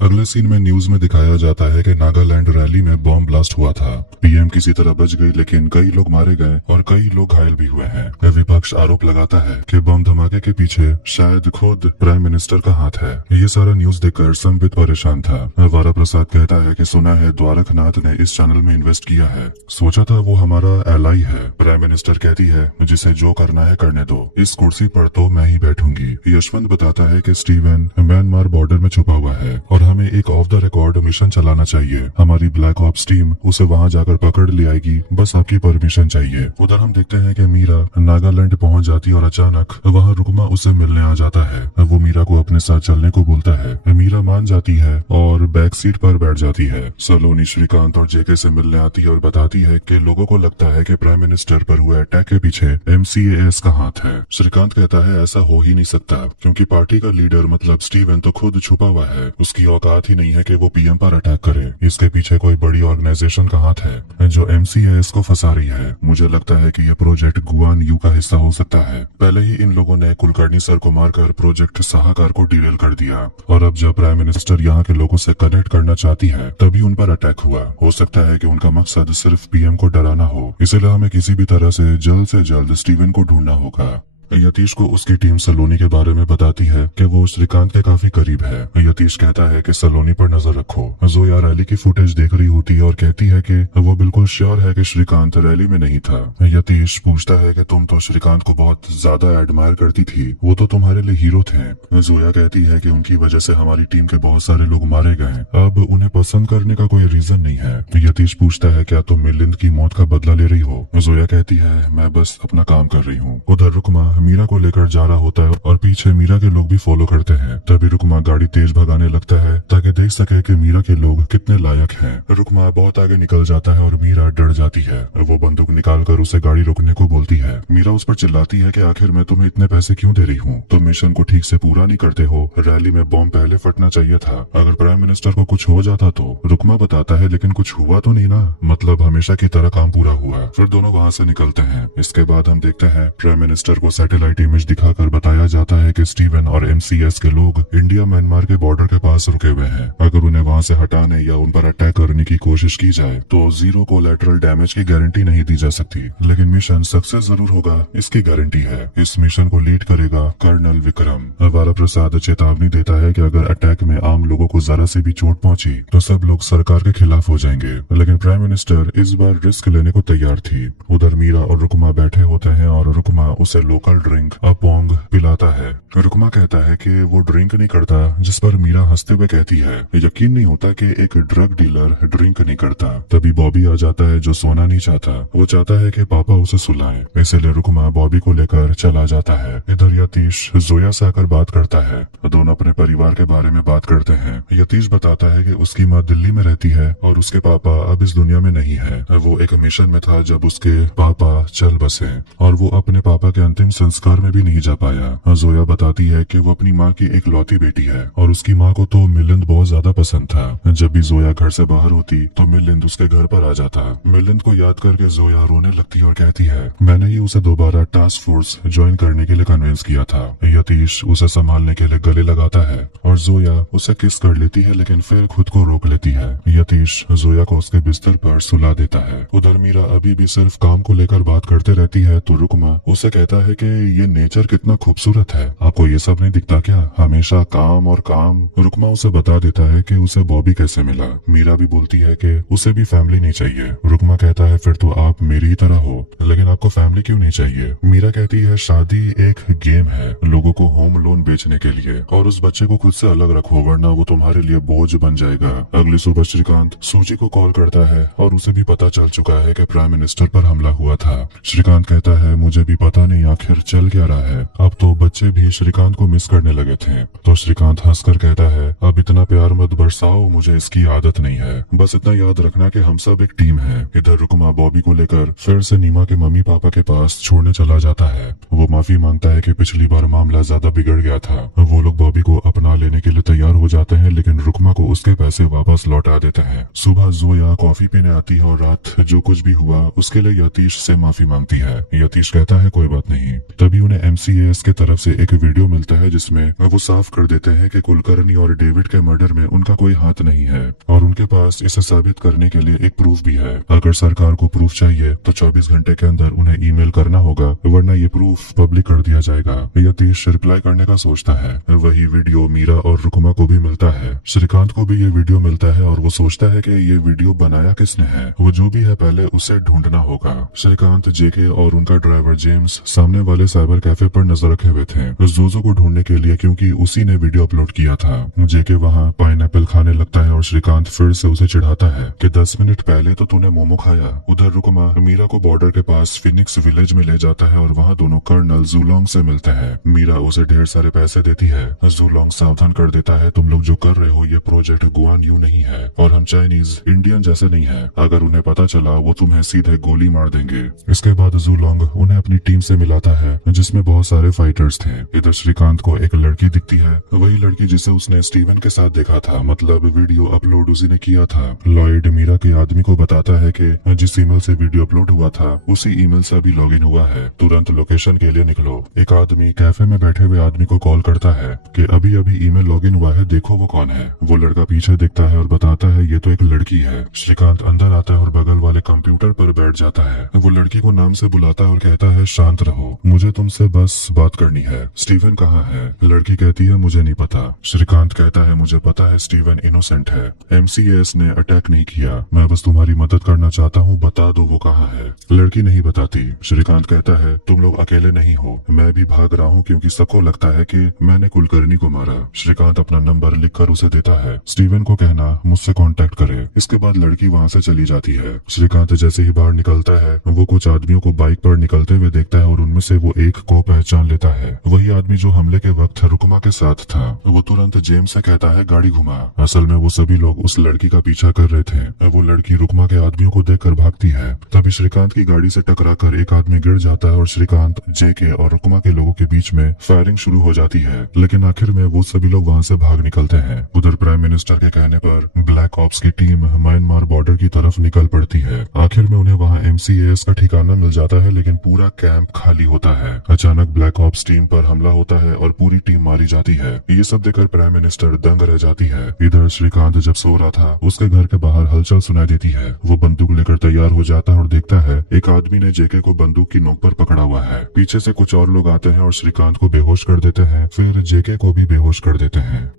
अगले सीन में न्यूज में दिखाया जाता है कि नागालैंड रैली में बॉम्ब ब्लास्ट हुआ था। पीएम किसी तरह बच गई, लेकिन कई लोग मारे गए और कई लोग घायल भी हुए हैं। विपक्ष पक्ष आरोप लगाता है कि बम धमाके के पीछे शायद खुद प्राइम मिनिस्टर का हाथ है। ये सारा न्यूज देखकर संबित परेशान था। वारा प्रसाद कहता है कि सुना है द्वारकनाथ ने इस चैनल में इन्वेस्ट किया है, सोचा था वो हमारा एलाई है। प्राइम मिनिस्टर कहती है जिसे जो करना है करने दो, इस कुर्सी पर तो मैं ही बैठूंगी। यशवंत बताता है कि स्टीवन म्यांमार बॉर्डर में छुपा हुआ है और हमें एक ऑफ द रिकॉर्ड मिशन चलाना चाहिए। हमारी ब्लैक ऑप्स टीम उसे वहाँ जाकर पकड़ ले आएगी, बस आपकी परमिशन चाहिए। उधर हम देखते हैं कि मीरा नागालैंड पहुँच जाती और अचानक वहाँ रुकमा उससे मिलने आ जाता है। वो मीरा को अपने साथ चलने को बोलता है। मीरा मान जाती है और बैक सीट पर बैठ जाती है। सलोनी श्रीकांत और जेके से मिलने आती है और बताती है कि लोगों को लगता है कि प्राइम मिनिस्टर पर हुए अटैक के पीछे MCAS का हाथ है। श्रीकांत कहता है ऐसा हो ही नहीं सकता, क्योंकि पार्टी का लीडर मतलब स्टीवन तो खुद छुपा हुआ है, उसकी औकात ही नहीं है कि वो PM पर अटैक करे। इसके पीछे कोई बड़ी ऑर्गेनाइजेशन का हाथ है जो MCAS को फंसा रही है। मुझे लगता है कि यह प्रोजेक्ट गुआन यू का हिस्सा हो सकता है। पहले ही इन लोगों ने कुलकर्णी सर को मारकर प्रोजेक्ट साहकार को डिरेल कर दिया और अब जब प्राइम मिनिस्टर यहाँ के लोगों से कनेक्ट करना चाहती है तभी उन पर अटैक हुआ। हो सकता है कि उनका मकसद सिर्फ PM को डराना हो, इसलिए हमें किसी भी तरह से जल्द स्टीवन को ढूंढना होगा। यतीश को उसकी टीम सलोनी के बारे में बताती है कि वो श्रीकांत के काफी करीब है। यतीश कहता है कि सलोनी पर नजर रखो। जोया रैली की फुटेज देख रही होती है और कहती है कि वो बिल्कुल श्योर है कि श्रीकांत रैली में नहीं था। यतीश पूछता है कि तुम तो श्रीकांत को बहुत ज्यादा एडमायर करती थी, वो तो तुम्हारे लिए हीरो थे। जोया कहती है कि उनकी वजह से हमारी टीम के बहुत सारे लोग मारे गए, अब उन्हें पसंद करने का कोई रीजन नहीं है। यतीश पूछता है क्या तुम मिलिंद की मौत का बदला ले रही हो? जोया कहती है मैं बस अपना काम कर रही हूँ। उधर रुकमा मीरा को लेकर जा रहा होता है और पीछे मीरा के लोग भी फॉलो करते हैं। तभी रुकमा गाड़ी तेज भगाने लगता है ताकि देख सके कि मीरा के लोग कितने लायक हैं। रुकमा बहुत आगे निकल जाता है और मीरा डर जाती है। वो बंदूक निकालकर उसे गाड़ी रोकने को बोलती है। मीरा उस पर चिल्लाती है कि आखिर मैं तुम्हें इतने पैसे क्यों दे रही हूँ? तुम मिशन को ठीक से पूरा नहीं करते हो। रैली में बॉम्ब पहले फटना चाहिए था, अगर प्राइम मिनिस्टर को कुछ हो जाता तो। रुकमा बताता है लेकिन कुछ हुआ तो नहीं ना, मतलब हमेशा की तरह काम पूरा हुआ। फिर दोनों वहाँ से निकलते हैं। इसके बाद हम देखते हैं प्राइम मिनिस्टर को सैटेलाइट इमेज दिखाकर बताया जाता है कि स्टीवन और MCS के लोग इंडिया म्यांमार के बॉर्डर के पास रुके हुए हैं। अगर उन्हें वहां से हटाने या उन पर अटैक करने की कोशिश की जाए तो जीरो कोलैटरल डैमेज की गारंटी नहीं दी जा सकती, लेकिन मिशन सक्सेस जरूर होगा, इसकी गारंटी है। इस मिशन को लीड करेगा कर्नल विक्रम। वारा प्रसाद चेतावनी देता है कि अगर अटैक में आम लोगों को जरा से भी चोट पहुंची तो सब लोग सरकार के खिलाफ हो जाएंगे, लेकिन प्राइम मिनिस्टर इस बार रिस्क लेने को तैयार थी। उधर मीरा और रुकमा बैठे होते हैं और रुकमा उसे लोकल ड्रिंक अपोंग पिलाता है। रुकमा कहता है कि वो ड्रिंक नहीं करता, जिस पर मीरा हंसते हुए कहती है यकीन नहीं होता कि एक ड्रग डीलर ड्रिंक नहीं करता। तभी बॉबी आ जाता है जो सोना नहीं चाहता, वो चाहता है कि पापा उसे सुलाएं, इसलिए रुकमा बॉबी को लेकर चला जाता है। इधर यतीश जोया से आकर बात करता है, दोनों अपने परिवार के बारे में बात करते हैं। यतीश बताता है कि उसकी माँ दिल्ली में रहती है और उसके पापा अब इस दुनिया में नहीं है। वो एक मिशन में था जब उसके पापा चल बसे और वो अपने पापा के अंतिम संस्कार में भी नहीं जा पाया। जोया बताती है कि वो अपनी माँ की एक लौती बेटी है और उसकी माँ को तो मिलिंद बहुत ज्यादा पसंद था। जब भी जोया घर से बाहर होती तो मिलिंद उसके घर पर आ जाता। मिलिंद को याद करके जोया रोने लगती और कहती है मैंने ही उसे दोबारा टास्क फोर्स ज्वाइन करने के लिए कन्विंस किया था। यतीश उसे संभालने के लिए गले लगाता है और जोया उसे किस कर लेती है, लेकिन फिर खुद को रोक लेती है। यतीश जोया को उसके बिस्तर पर सुला देता है। उधर मीरा अभी भी सिर्फ काम को लेकर बात करते रहती है तो रुकमा उसे कहता है कि ये नेचर कितना खूबसूरत है, आपको ये सब नहीं दिखता क्या? हमेशा काम और काम। रुकमा उसे बता देता है कि उसे बॉबी कैसे मिला। मीरा भी बोलती है कि उसे भी फैमिली नहीं चाहिए। रुकमा कहता है फिर तो आप मेरी ही तरह हो, लेकिन आपको फैमिली क्यों नहीं चाहिए? मीरा कहती है शादी एक गेम है लोगों को होम लोन बेचने के लिए, और उस बच्चे को खुद से अलग रखो वरना वो तुम्हारे लिए बोझ बन जाएगा। अगली सुबह श्रीकांत सूची को कॉल करता है और उसे भी पता चल चुका है कि प्राइम मिनिस्टर पर हमला हुआ था। श्रीकांत कहता है मुझे भी पता नहीं आखिर चल क्या रहा है। अब तो बच्चे भी श्रीकांत को मिस करने लगे थे। तो श्रीकांत हंसकर कहता है अब इतना प्यार मत बरसाओ, मुझे इसकी आदत नहीं है, बस इतना याद रखना कि हम सब एक टीम है। इधर रुकमा बॉबी को लेकर फिर से नीमा के मम्मी पापा के पास छोड़ने चला जाता है। वो माफी मांगता है कि पिछली बार मामला ज्यादा बिगड़ गया था। वो लोग बॉबी को अपना लेने के लिए तैयार हो जाते हैं, लेकिन रुकमा को उसके पैसे वापस लौटा देते हैं। सुबह जोया कॉफी पीने आती है और रात जो कुछ भी हुआ उसके लिए यतीश से माफी मांगती है। यतीश कहता है कोई बात नहीं। तभी उन्हें MCAS के तरफ से एक वीडियो मिलता है जिसमें वो साफ कर देते हैं कि कुलकर्णी और डेविड के मर्डर में उनका कोई हाथ नहीं है और उनके पास इसे साबित करने के लिए एक प्रूफ भी है। अगर सरकार को प्रूफ चाहिए तो 24 घंटे के अंदर उन्हें ईमेल करना होगा, वरना ये प्रूफ पब्लिक कर दिया जाएगा। यतीश रिप्लाई करने का सोचता है। वही वीडियो मीरा और रुकमा को भी मिलता है। श्रीकांत को भी ये वीडियो मिलता है और वो सोचता है कि ये वीडियो बनाया किसने है। वो जो भी है पहले उसे ढूंढना होगा। श्रीकांत, जेके और उनका ड्राइवर जेम्स सामने वाले साइबर कैफे पर नजर रखे हुए थे जोजो को ढूंढने के लिए, क्योंकि उसी ने वीडियो अपलोड किया था। जेके वहाँ पाइनएप्पल खाने लगता है और श्रीकांत फिर से उसे चिढ़ाता है कि 10 मिनट पहले तो तूने मोमो खाया। उधर रुकमा मीरा को बॉर्डर के पास फिनिक्स विलेज में ले जाता है और वहाँ दोनों कर्नल जूलोंग से मिलते हैं। मीरा उसे ढेर सारे पैसे देती है। जूलोंग सावधान कर देता है, तुम लोग जो कर रहे हो ये प्रोजेक्ट गुआन यू नहीं है और हम चाइनीज इंडियन जैसे नहीं है। अगर उन्हें पता चला वो तुम्हें सीधे गोली मार देंगे। इसके बाद जूलोंग उन्हें अपनी टीम से मिलाता है जिसमें बहुत सारे फाइटर्स थे। इधर श्रीकांत को एक लड़की दिखती है, वही लड़की जिसे उसने स्टीवन के साथ देखा था, मतलब वीडियो अपलोड उसी ने किया था। लॉयड मीरा के आदमी को बताता है कि जिस ईमेल से वीडियो अपलोड हुआ था उसी ईमेल से अभी लॉगिन हुआ है, तुरंत लोकेशन के लिए निकलो। एक आदमी कैफे में बैठे हुए आदमी को कॉल करता है कि अभी अभी ईमेल लॉगिन हुआ है, देखो वो कौन है। वो लड़का पीछे देखता है और बताता है ये तो एक लड़की है। श्रीकांत अंदर आता है और बगल वाले कंप्यूटर पर बैठ जाता है। वो लड़की को नाम से बुलाता है और कहता है शांत रहो, मुझे तुमसे बस बात करनी है। स्टीवन कहाँ है? लड़की कहती है मुझे नहीं पता। श्रीकांत कहता है मुझे पता है स्टीवन इनोसेंट है, MCAS ने अटैक नहीं किया, मैं बस तुम्हारी मदद करना चाहता हूँ, बता दो वो कहाँ है। लड़की नहीं बताती। श्रीकांत कहता है तुम लोग अकेले नहीं हो, मैं भी भाग रहा हूँ क्योंकि सबको लगता है कि मैंने कुलकर्णी को मारा। श्रीकांत अपना नंबर लिखकर उसे देता है। स्टीवन को कहना मुझसे कांटेक्ट करे। इसके बाद लड़की वहाँ से चली जाती है। श्रीकांत जैसे ही बाहर निकलता है वो कुछ आदमियों को बाइक पर निकलते हुए देखता है और उनमें से वो एक को पहचान लेता है, वही आदमी जो हमले के वक्त रुकमा के साथ था। वो तुरंत जेम्स से कहता है गाड़ी घुमा। असल में वो सभी लोग उस लड़की का पीछा कर रहे थे। वो लड़की रुकमा के आदमियों को देखकर भागती है। तभी श्रीकांत की गाड़ी से टकराकर एक आदमी गिर जाता है और श्रीकांत, जेके और रुकमा के लोगों के बीच में फायरिंग शुरू हो जाती है, लेकिन आखिर में वो सभी लोग वहाँ से भाग निकलते हैं। उधर प्राइम मिनिस्टर के कहने पर ब्लैक ऑप्स की टीम म्यांमार बॉर्डर की तरफ निकल पड़ती है। आखिर में उन्हें वहाँ MCAS का ठिकाना मिल जाता है, लेकिन पूरा कैंप खाली होता है। अचानक ब्लैक ऑप्स टीम पर हमला होता है और पूरी टीम मारी जाती है। ये सब देखकर प्राइम मिनिस्टर दंग रह जाती है। इधर श्रीकांत जब सो रहा था उसके घर के बाहर हलचल सुनाई देती है। वो बंदूक लेकर तैयार हो जाता है और देखता है एक आदमी ने जेके को बंदूक की नोक पर पकड़ा हुआ है। पीछे से कुछ और लोग आते हैं और श्रीकांत को बेहोश कर देते हैं, फिर जेके को भी बेहोश कर देते हैं।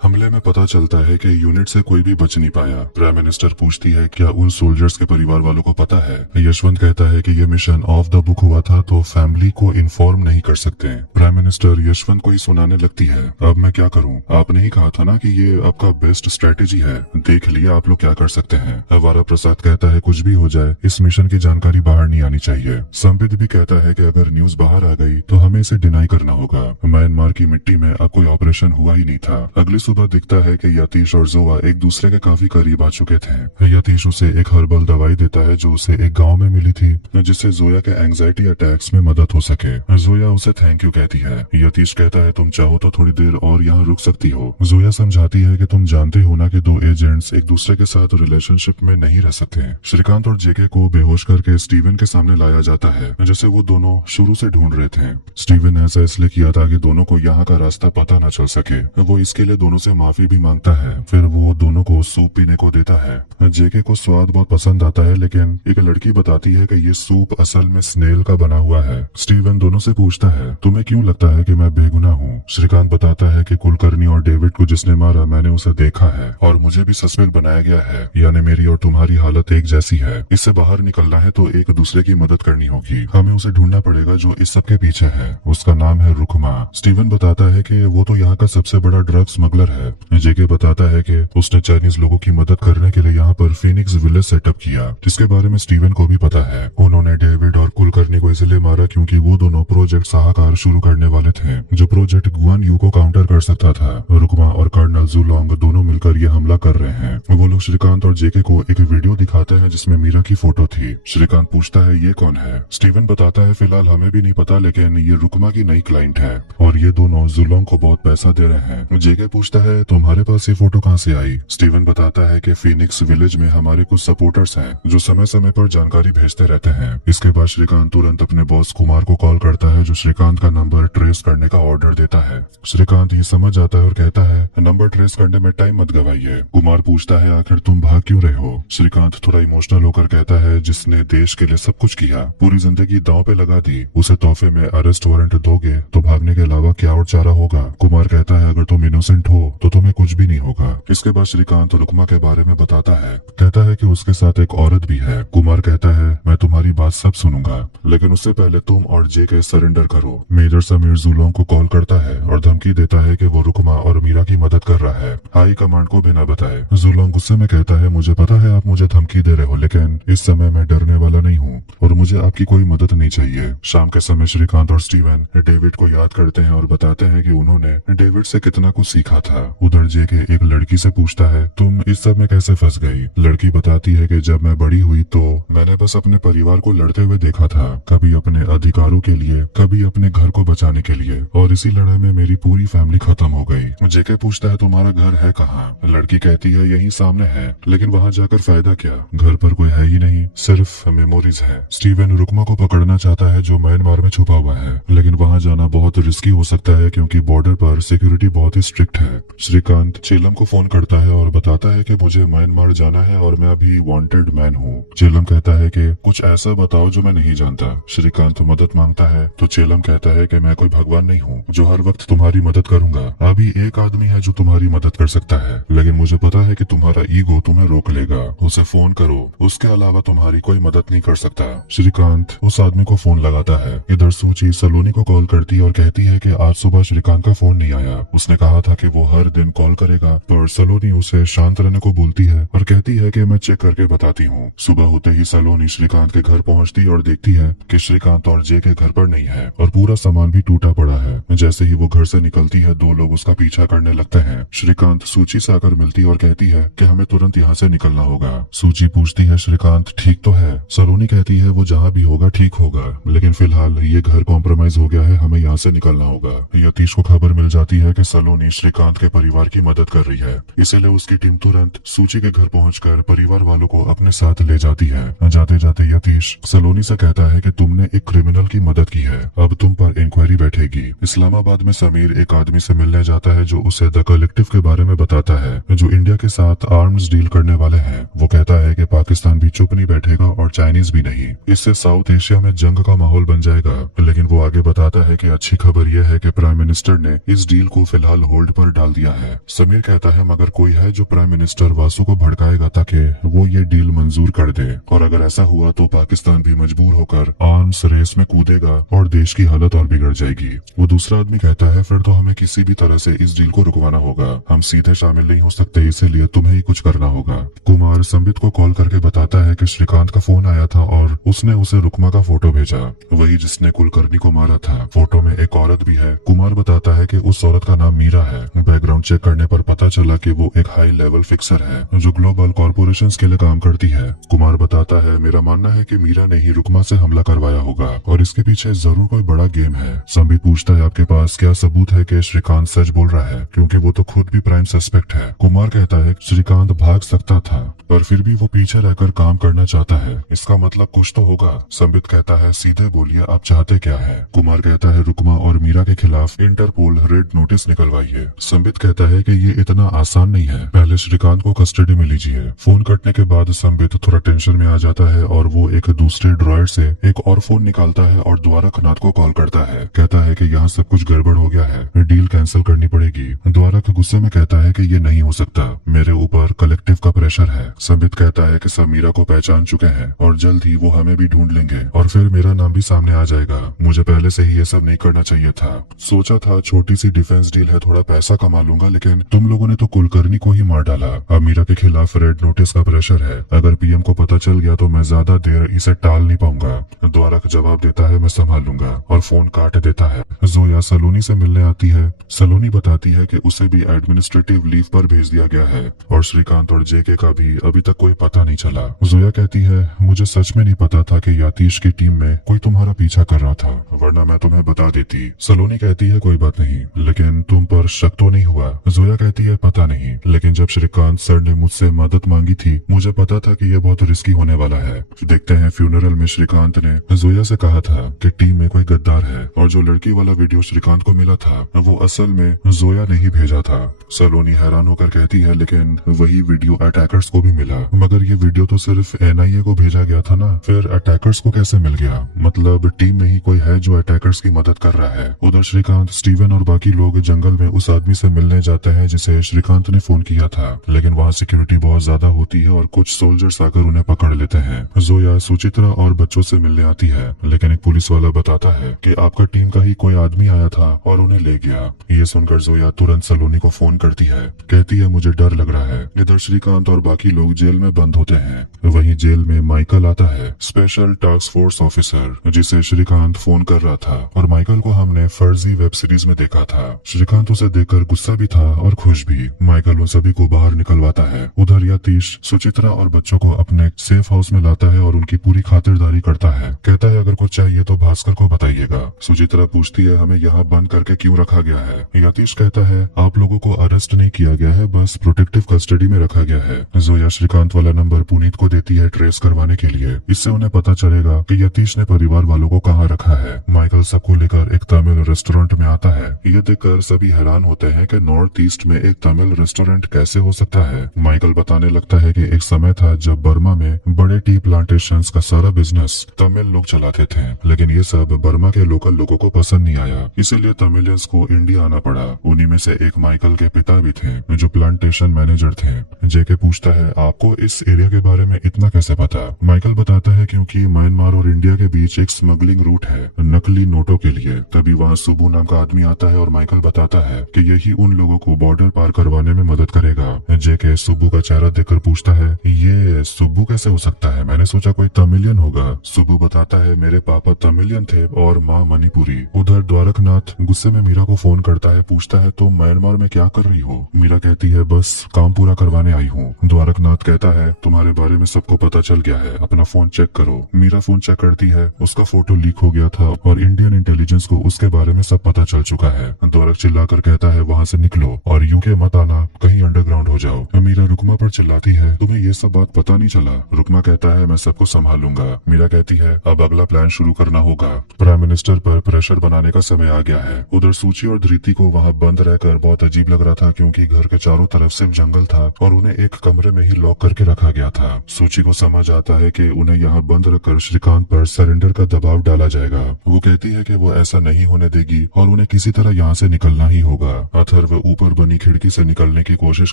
हमले में पता चलता है कि यूनिट से कोई भी बच नहीं पाया। प्राइम मिनिस्टर पूछती है क्या उन सोल्जर्स के परिवार वालों को पता है। यशवंत कहता है कि ये मिशन ऑफ द बुक हुआ था तो फैमिली को इन्फॉर्म नहीं कर सकते। प्राइम मिनिस्टर यशवंत को ही सुनाने लगती है, अब मैं क्या करूं, आपने ही कहा था ना कि ये आपका बेस्ट स्ट्रेटेजी है, देख लिया आप लोग क्या कर सकते हैं। अवारा प्रसाद कहता है कुछ भी हो जाए इस मिशन की जानकारी बाहर नहीं आनी चाहिए। संबित भी कहता है कि अगर न्यूज बाहर आ गई तो हमें इसे डिनाई करना होगा। म्यांमार की मिट्टी में अब कोई ऑपरेशन हुआ ही नहीं था। अगली सुबह दिखता है कि यतीश और जोआ एक दूसरे के काफी करीब आ चुके थे। यतीश उसे एक हर्बल दवाई देता है जो उसे एक गांव में मिली थी, जिससे जोया के एंजाइटी अटैक्स में मदद हो सके। जोया उसे थैंक यू कहती है। यतीश कहता है तुम चाहो तो थोड़ी देर और यहाँ रुक सकती हो। जोया समझाती है कि तुम जानते हो ना कि दो एजेंट्स एक दूसरे के साथ रिलेशनशिप में नहीं रह सकते। श्रीकांत और जेके को बेहोश करके स्टीवन के सामने लाया जाता है, जैसे वो दोनों शुरू से ढूंढ रहे थे। स्टीवन ने ऐसा इसलिए किया था कि दोनों को यहाँ का रास्ता पता न चल सके। वो इसके लिए दोनों से माफी भी मांगता है, फिर वो दोनों को सूप पीने को देता है। जेके को स्वाद बहुत पसंद आता है, लेकिन एक लड़की बताती है कि ये सूप असल में स्नेल का बना हुआ है। स्टीवन दोनों से पूछता है तुम्हें क्यों लगता है कि मैं बेगुनाह हूँ। श्रीकांत बताता है कि कुलकर्णी और डेविड को जिसने मारा मैंने उसे देखा है और मुझे भी सस्पेक्ट बनाया गया है, यानी मेरी और तुम्हारी हालत एक जैसी है। इससे बाहर निकलना है तो एक दूसरे की मदद करनी होगी। हमें उसे ढूंढना पड़ेगा जो इस सब के पीछे है। उसका नाम है रुकमा। स्टीवन बताता है कि वो तो यहाँ का सबसे बड़ा ड्रग स्मगलर है। जेके बताता है कि उसने चाइनीज लोगों की मदद करने के लिए यहाँ पर फिनिक्स विलेज सेटअप किया, जिसके बारे में स्टीवन को भी पता है। उन्होंने डेविड और कुलकर्णी को इसलिए मारा क्योंकि वो दोनों प्रोजेक्ट साहकार शुरू करने वाले थे, जो प्रोजेक्ट गुआन यू को काउंटर कर सकता था। रुकमा और कर्नल जूलोंग दोनों मिलकर ये हमला कर रहे हैं। वो लोग श्रीकांत और जेके को एक वीडियो दिखाते हैं जिसमें मीरा की फोटो थी। श्रीकांत पूछता है ये कौन है। स्टीवन बताता है फिलहाल हमें भी नहीं पता, लेकिन ये रुकमा की नई क्लाइंट है और ये दोनों जूलोंग को बहुत पैसा दे रहे हैं। जेके पूछता पूछता है तुम्हारे पास ये फोटो कहाँ से आई। स्टीवन बताता है कि फीनिक्स विलेज में हमारे कुछ सपोर्टर्स हैं जो समय समय पर जानकारी भेजते रहते हैं। इसके बाद श्रीकांत तुरंत अपने बॉस कुमार को कॉल करता है जो श्रीकांत का नंबर ट्रेस करने का ऑर्डर देता है। श्रीकांत ये समझ आता है और कहता है नंबर ट्रेस करने में टाइम मत गवाइए। कुमार पूछता है आखिर तुम भाग क्यों रहे हो। श्रीकांत थोड़ा इमोशनल होकर कहता है जिसने देश के लिए सब कुछ किया, पूरी जिंदगी दांव पे लगा दी, उसे तोहफे में अरेस्ट वारंट दोगे तो भागने के अलावा क्या और चारा होगा। कुमार कहता है अगर तुम इनोसेंट हो तो तुम्हें कुछ भी नहीं होगा। इसके बाद श्रीकांत रुकमा के बारे में बताता है, कहता है कि उसके साथ एक औरत भी है। कुमार कहता है मैं तुम्हारी बात सब सुनूंगा, लेकिन उससे पहले तुम और जे के सरेंडर करो। मेजर समीर जूलोंग को कॉल करता है और धमकी देता है कि वो रुकमा और मीरा की मदद कर रहा है, हाई कमांड को बिना बताए। जूलोंग गुस्से में कहता है मुझे पता है आप मुझे धमकी दे रहे हो, लेकिन इस समय मैं डरने वाला नहीं हूँ और मुझे आपकी कोई मदद नहीं चाहिए। शाम के समय श्रीकांत और स्टीवन डेविड को याद करते हैं और बताते हैं कि उन्होंने डेविड से कितना कुछ सीखा था। उधर जे के एक लड़की से पूछता है तुम इस सब में कैसे फंस गई। लड़की बताती है कि जब मैं बड़ी हुई तो मैंने बस अपने परिवार को लड़ते हुए देखा था, कभी अपने अधिकारों के लिए, कभी अपने घर को बचाने के लिए, और इसी लड़ाई में मेरी पूरी फैमिली खत्म हो गई। जेके पूछता है तुम्हारा घर है कहाँ। लड़की कहती है यही सामने है, लेकिन वहाँ जाकर फायदा क्या, घर पर कोई है ही नहीं, सिर्फ मेमोरीज है। स्टीवन रुकमा को पकड़ना चाहता है जो म्यांमार में छुपा हुआ है, लेकिन वहाँ जाना बहुत रिस्की हो सकता है क्योंकि बॉर्डर पर सिक्योरिटी बहुत ही स्ट्रिक्ट है। श्रीकांत चेलम को फोन करता है और बताता है कि मुझे म्यांमार जाना है और मैं अभी वांटेड मैन हूँ। चेलम कहता है कि कुछ ऐसा बताओ जो मैं नहीं जानता। श्रीकांत मदद मांगता है तो चेलम कहता है कि मैं कोई भगवान नहीं हूँ जो हर वक्त तुम्हारी मदद करूंगा। अभी एक आदमी है जो तुम्हारी मदद कर सकता है, लेकिन मुझे पता है कि तुम्हारा ईगो तुम्हें रोक लेगा। उसे फोन करो, उसके अलावा तुम्हारी कोई मदद नहीं कर सकता। श्रीकांत उस आदमी को फोन लगाता है। इधर सूची सलोनी को कॉल करती और कहती है कि आज सुबह श्रीकांत का फोन नहीं आया। उसने कहा था कि वो हर दिन कॉल करेगा, पर सलोनी उसे शांत रहने को बोलती है और कहती है कि मैं चेक करके बताती हूँ। सुबह होते ही सलोनी श्रीकांत के घर पहुँचती और देखती है कि श्रीकांत और जे के घर पर नहीं है और पूरा सामान भी टूटा पड़ा है। जैसे ही वो घर से निकलती है दो लोग उसका पीछा करने लगते हैं। श्रीकांत सूची से आकर मिलती और कहती है कि हमें तुरंत यहाँ से निकलना होगा। सूची पूछती है श्रीकांत ठीक तो है। सलोनी कहती है वो जहाँ भी होगा ठीक होगा, लेकिन फिलहाल ये घर कॉम्प्रोमाइज हो गया है, हमें यहाँ से निकलना होगा। यतीश को खबर मिल जाती है कि सलोनी श्रीकांत के परिवार की मदद कर रही है, इसीलिए उसकी टीम तुरंत सूची के घर पहुंचकर परिवार वालों को अपने साथ ले जाती है। जाते जाते यतीश सलोनी से कहता है कि तुमने एक क्रिमिनल की मदद की है, अब तुम पर इंक्वायरी बैठेगी। इस्लामाबाद में समीर एक आदमी से मिलने जाता है जो उसे द कलेक्टिव के बारे में बताता है जो इंडिया के साथ आर्म्स डील करने वाले हैं। वो कहता है कि पाकिस्तान भी चुप नहीं बैठेगा और चाइनीज भी नहीं, इससे साउथ एशिया में जंग का माहौल बन जाएगा। लेकिन वो आगे बताता है कि अच्छी खबर यह है कि प्राइम मिनिस्टर ने इस डील को फिलहाल होल्ड पर डाल दिया है। समीर कहता है मगर कोई है जो प्राइम मिनिस्टर वासु को भड़काएगा ताकि वो ये डील मंजूर कर दे, और अगर ऐसा हुआ तो पाकिस्तान भी मजबूर होकर आर्म्स रेस में कूदेगा और देश की हालत और बिगड़ जाएगी। वो दूसरा आदमी कहता है फिर तो हमें किसी भी तरह से इस डील को रुकवाना होगा, हम सीधे शामिल नहीं हो सकते, इसीलिए तुम्हें ही कुछ करना होगा। कुमार संबित को कॉल करके बताता है कि श्रीकांत का फोन आया था और उसने उसे रुकमा का फोटो भेजा, वही जिसने कुलकर्णी को मारा था। फोटो में एक औरत भी है। कुमार बताता है कि उस औरत का नाम मीरा है। बैकग्राउंड चेक करने पर पता चला कि वो एक हाई लेवल फिक्सर है जो ग्लोबल कॉर्पोरेशंस के लिए काम करती है। कुमार बताता है मेरा मानना है कि मीरा ने ही रुकमा से हमला करवाया होगा और इसके पीछे जरूर कोई बड़ा गेम है। संबित पूछता है आपके पास क्या सबूत है कि श्रीकांत सच बोल रहा है, क्योंकि वो तो खुद भी प्राइम सस्पेक्ट है। कुमार कहता है श्रीकांत भाग सकता था पर फिर भी वो पीछे रहकर काम करना चाहता है, इसका मतलब कुछ तो होगा। संबित कहता है सीधे बोलिए आप चाहते क्या है। कुमार कहता है रुकमा और मीरा के खिलाफ इंटरपोल रेड नोटिस निकलवाइए। संबित कहता है कि ये इतना आसान नहीं है, पहले श्रीकांत को कस्टडी में लीजिए। फोन कटने के बाद संबित थोड़ा टेंशन में आ जाता है और वो एक दूसरे ड्रॉयर से एक और फोन निकालता है और द्वारकनाथ को कॉल करता है। कहता है कि यहाँ सब कुछ गड़बड़ हो गया है, डील कैंसिल करनी पड़ेगी। द्वारक गुस्से में कहता है कि ये नहीं हो सकता, मेरे ऊपर कलेक्टिव का प्रेशर है। संबित कहता है कि सब मीरा को पहचान चुके हैं और जल्द ही वो हमें भी ढूंढ लेंगे और फिर मेरा नाम भी सामने आ जाएगा। मुझे पहले से ही ये सब नहीं करना चाहिए था। सोचा था छोटी सी डिफेंस डील है, थोड़ा पैसा कमा लूंगा, लेकिन तुम लोगों ने तो कुलकर्णी को ही मार डाला। अब मीरा के खिलाफ रेड नोटिस का प्रेशर है, अगर पीएम को पता चल गया तो मैं ज्यादा देर इसे टाल नहीं पाऊंगा। द्वारक जवाब देता है मैं संभाल लूंगा और फोन काट देता है। जोया सलोनी से मिलने आती है। सलोनी बताती है कि उसे भी एडमिनिस्ट्रेटिव लीव पर भेज दिया गया है और श्रीकांत और जेके का भी अभी तक कोई पता नहीं चला। जोया कहती है मुझे सच में नहीं पता था कि यतीश की टीम में कोई तुम्हारा पीछा कर रहा था, वरना मैं तुम्हें बता देती। सलोनी कहती है कोई बात नहीं, लेकिन तुम पर शक तो नहीं हुआ? जोया कहती है पता नहीं, लेकिन जब श्रीकांत सर ने मुझसे मदद मांगी थी मुझे पता था कि यह बहुत रिस्की होने वाला है। देखते हैं फ्यूनरल में श्रीकांत ने जोया से कहा था कि टीम में कोई गद्दार है और जो लड़की वाला वीडियो श्रीकांत को मिला था वो असल में जोया ने ही भेजा था। सलोनी हैरान होकर कहती है लेकिन वही वीडियो अटैकर्स को भी मिला, मगर ये वीडियो तो सिर्फ एनआईए को भेजा गया था ना, फिर अटैकर्स को कैसे मिल गया? मतलब टीम में ही कोई है जो अटैकर्स की मदद कर रहा है। उधर श्रीकांत, स्टीवन और बाकी लोग जंगल में उस आदमी से मिलने जाते हैं जिसे श्रीकांत ने फोन किया था, लेकिन वहाँ सिक्योरिटी बहुत ज्यादा होती है और कुछ सोल्जर्स आकर उन्हें पकड़ लेते हैं। जोया सुचित्रा और बच्चों से मिलने आती है, लेकिन एक पुलिस वाला बताता है कि आपका टीम का ही कोई आदमी आया था और उन्हें ले गया। ये सुनकर जोया तुरंत सलोनी को फोन करती है, कहती है मुझे डर लग रहा है। इधर श्रीकांत और बाकी लोग जेल में बंद होते हैं। वहीं जेल में माइकल आता है, स्पेशल टास्क फोर्स ऑफिसर जिसे श्रीकांत फोन कर रहा था, और माइकल को हमने फर्जी वेब सीरीज में देखा था। श्रीकांत उसे देखकर गुस्सा भी था और खुश भी। माइकल उन सभी को बाहर निकलवाता है। उधर यतीश सुचित्रा और बच्चों को अपने सेफ हाउस में लाता है और उनकी पूरी खातिरदारी करता है। कहता है अगर कुछ चाहिए तो भास्कर को बताइएगा। सुचित्रा पूछती है हमें यहाँ बंद करके क्यों रखा गया है? यतीश कहता है आप लोगों को अरेस्ट नहीं किया गया है, बस प्रोटेक्टिव कस्टडी में रखा गया है। जोया श्रीकांत वाला नंबर पुनीत को देती है ट्रेस करवाने के लिए। इससे उन्हें पता चलेगा कि यतीश ने परिवार वालों को कहाँ रखा है। माइकल सबको लेकर एक तमिल रेस्टोरेंट में आता है। ये देखकर सभी हैरान होते हैं कि नॉर्थ ईस्ट में एक तमिल रेस्टोरेंट कैसे हो सकता है। माइकल बताने लगता है कि एक समय था जब बर्मा में बड़े टी प्लांटेशंस का सारा बिजनेस तमिल लोग चलाते थे, लेकिन ये सब बर्मा के लोकल लोगों को पसंद नहीं आया, इसीलिए तमिलियंस को इंडिया आना पड़ा। उन्हीं में से एक माइकल के पिता भी थे जो प्लांटेशन मैनेजर थे। जेके पूछता है आपको इस एरिया के बारे में इतना कैसे पता? माइकल बताता है क्योंकि म्यांमार और इंडिया के बीच एक स्मगलिंग रूट है नकली नोटों के लिए। तभी वहाँ सुब्बू नाम का आदमी आता है और माइकल बताता है कि यही उन लोगों को बॉर्डर पार करवाने में मदद करेगा। जेके सुब्बू का चेहरा देखकर पूछता है ये सुब्बू कैसे हो सकता है? मैंने सोचा कोई तमिलियन होगा। सुब्बू बताता है मेरे पापा तमिलियन थे और माँ मणिपुरी। उधर द्वारकनाथ गुस्से में मीरा को फोन करता है, पूछता है तुम म्यांमार में क्या कर रही हो? मीरा कहती है बस काम पूरा करवाने आई हूँ। द्वारकनाथ कहता है तुम्हारे बारे में सबको पता चल गया है, अपना फोन चेक करो। मीरा फोन चेक करती है, उसका फोटो लीक हो गया था और इंडियन इंटेलिजेंस को उसके बारे में सब पता चल चुका है। द्वारक चिल्लाकर कहता है वहाँ से निकलो और यूके मत आना, कहीं अंडरग्राउंड हो जाओ। मीरा रुकमा पर चिल्लाती है तुम्हें ये सब बात पता नहीं चला? रुकमा कहता है मैं सबको संभालूंगा। मीरा कहती है अब अगला प्लान शुरू करना होगा, प्राइम मिनिस्टर पर प्रेशर बनाने का समय आ गया है। उधर सूची और धृति को वहाँ बंद रहकर बहुत अजीब लग रहा था क्योंकि घर के चारों तरफ सिर्फ जंगल था और उन्हें एक कमरे में ही लॉक करके रखा गया था। सूची को समझ आता है कि उन्हें यहाँ बंद रखकर श्रीकांत पर सरेंडर का दबाव डाला जाएगा। वो कहती है कि वो ऐसा नहीं होने देगी और उन्हें किसी तरह यहाँ से निकलना ही होगा। अथर्व ऊपर बनी खिड़की से निकलने की कोशिश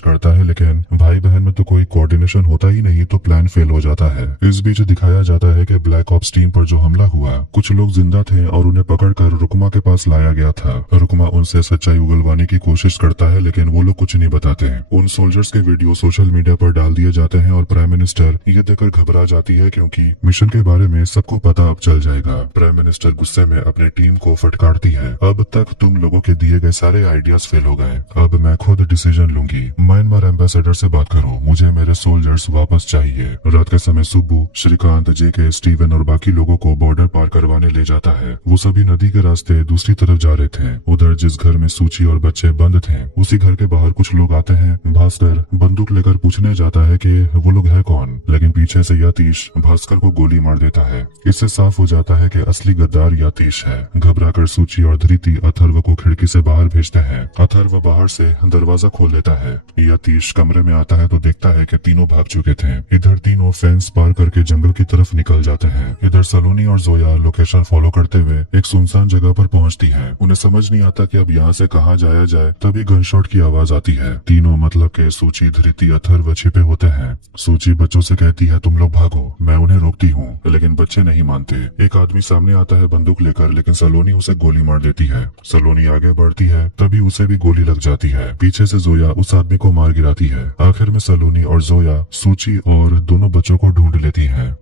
करता है, लेकिन भाई बहन में तो कोई कोऑर्डिनेशन होता ही नहीं, तो प्लान फेल हो जाता है। इस बीच दिखाया जाता है कि ब्लैक ऑप्स टीम पर जो हमला हुआ, कुछ लोग जिंदा थे और उन्हें पकड़कर रुकमा के पास लाया गया था। रुकमा उनसे सच्चाई उगलवाने की कोशिश करता है, लेकिन वो लोग कुछ नहीं बताते। उन सोल्जर्स के वीडियो सोशल मीडिया पर डाल दिए जाते हैं और प्राइम मिनिस्टर ये देखकर घबरा जाती है क्योंकि मिशन के बारे में सबको पता अब चल जाएगा। प्राइम मिनिस्टर गुस्से में अपनी टीम को फटकारती है, अब तक तुम लोगों के दिए गए सारे आइडियाज फेल हो गए, अब मैं खुद डिसीजन लूंगी। म्यांमार एम्बेसडर से बात करो, मुझे मेरे सोल्जर्स वापस चाहिए। रात के समय सुब्बू, श्रीकांत, जेके, स्टीवन और बाकी लोगों को बॉर्डर पार करवाने ले जाता है। वो सभी नदी के रास्ते दूसरी तरफ जा रहे थे। उधर जिस घर में सूची और बच्चे बंद थे, उसी घर के बाहर कुछ लोग आते हैं। भास्कर बंदूक लेकर पूछने जाता है कि वो लोग है कौन, लेकिन पीछे से यतीश भास्कर को गोली मार देता है। इससे साफ हो जाता है कि असली गद्दार यतीश है। घबराकर सूची और धृति अथर्व को खिड़की से बाहर भेजते हैं। अथर्व बाहर से दरवाजा खोल लेता है। यतीश कमरे में आता है तो देखता है कि तीनों भाग चुके थे। इधर तीनों फेंस पार करके जंगल की तरफ निकल जाते हैं। इधर सलोनी और जोया लोकेशन फॉलो करते हुए एक सुनसान जगह पर पहुंचती हैं। उन्हें समझ नहीं आता कि अब यहाँ से कहाँ जाया जाए। तभी गनशॉट की आवाज आती है। तीनों मतलब के सूची, धृति, अथर्व छिपे होते हैं। सूची बच्चों से कहती है तुम लोग भागो, मैं उन्हें रोकती हूँ, लेकिन बच्चे नहीं मानते। एक आदमी सामने आता है बंदूक लेकर, लेकिन सलोनी उसे गोली मार देती है। सलोनी आगे बढ़ती है, तभी उसे भी गोली लग जाती है। पीछे से जोया उस आदमी को मार गिराती है। आखिर में सलोनी और जोया सूची और दोनों बच्चों को ढूंढ लेती है।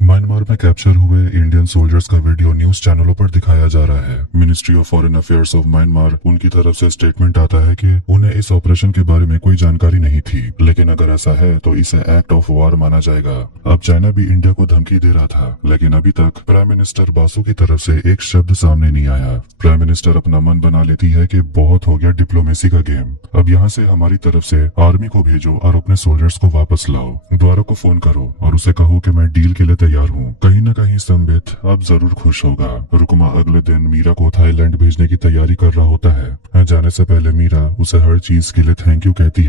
म्यांमार में कैप्चर हुए इंडियन सोल्जर्स का वीडियो न्यूज चैनलों पर दिखाया जा रहा है। Ministry of foreign affairs of Myanmar उनकी तरफ से स्टेटमेंट आता है कि उन्हें इस ऑपरेशन के बारे में कोई जानकारी नहीं थी, लेकिन अगर ऐसा है तो इसे एक्ट ऑफ वॉर माना जाएगा। अब चाइना भी इंडिया को धमकी दे रहा था, लेकिन अभी तक प्राइम मिनिस्टर बासु की तरफ से एक शब्द सामने नहीं आया। प्राइम मिनिस्टर अपना मन बना लेती है कि बहुत हो गया डिप्लोमेसी का गेम, अब यहाँ से हमारी तरफ से आर्मी को भेजो और अपने सोल्जर्स को वापस लाओ। द्वारा को फोन करो और उसे कहो कि मैं डील के लिए तैयार हूँ। कहीं न कहीं संबित अब जरूर खुश होगा। रुकमा अगले दिन मीरा को थाईलैंड भेजने की तैयारी कर रहा होता है। जाने से पहले मीरा उसे हर चीज के लिए थैंक यू कहती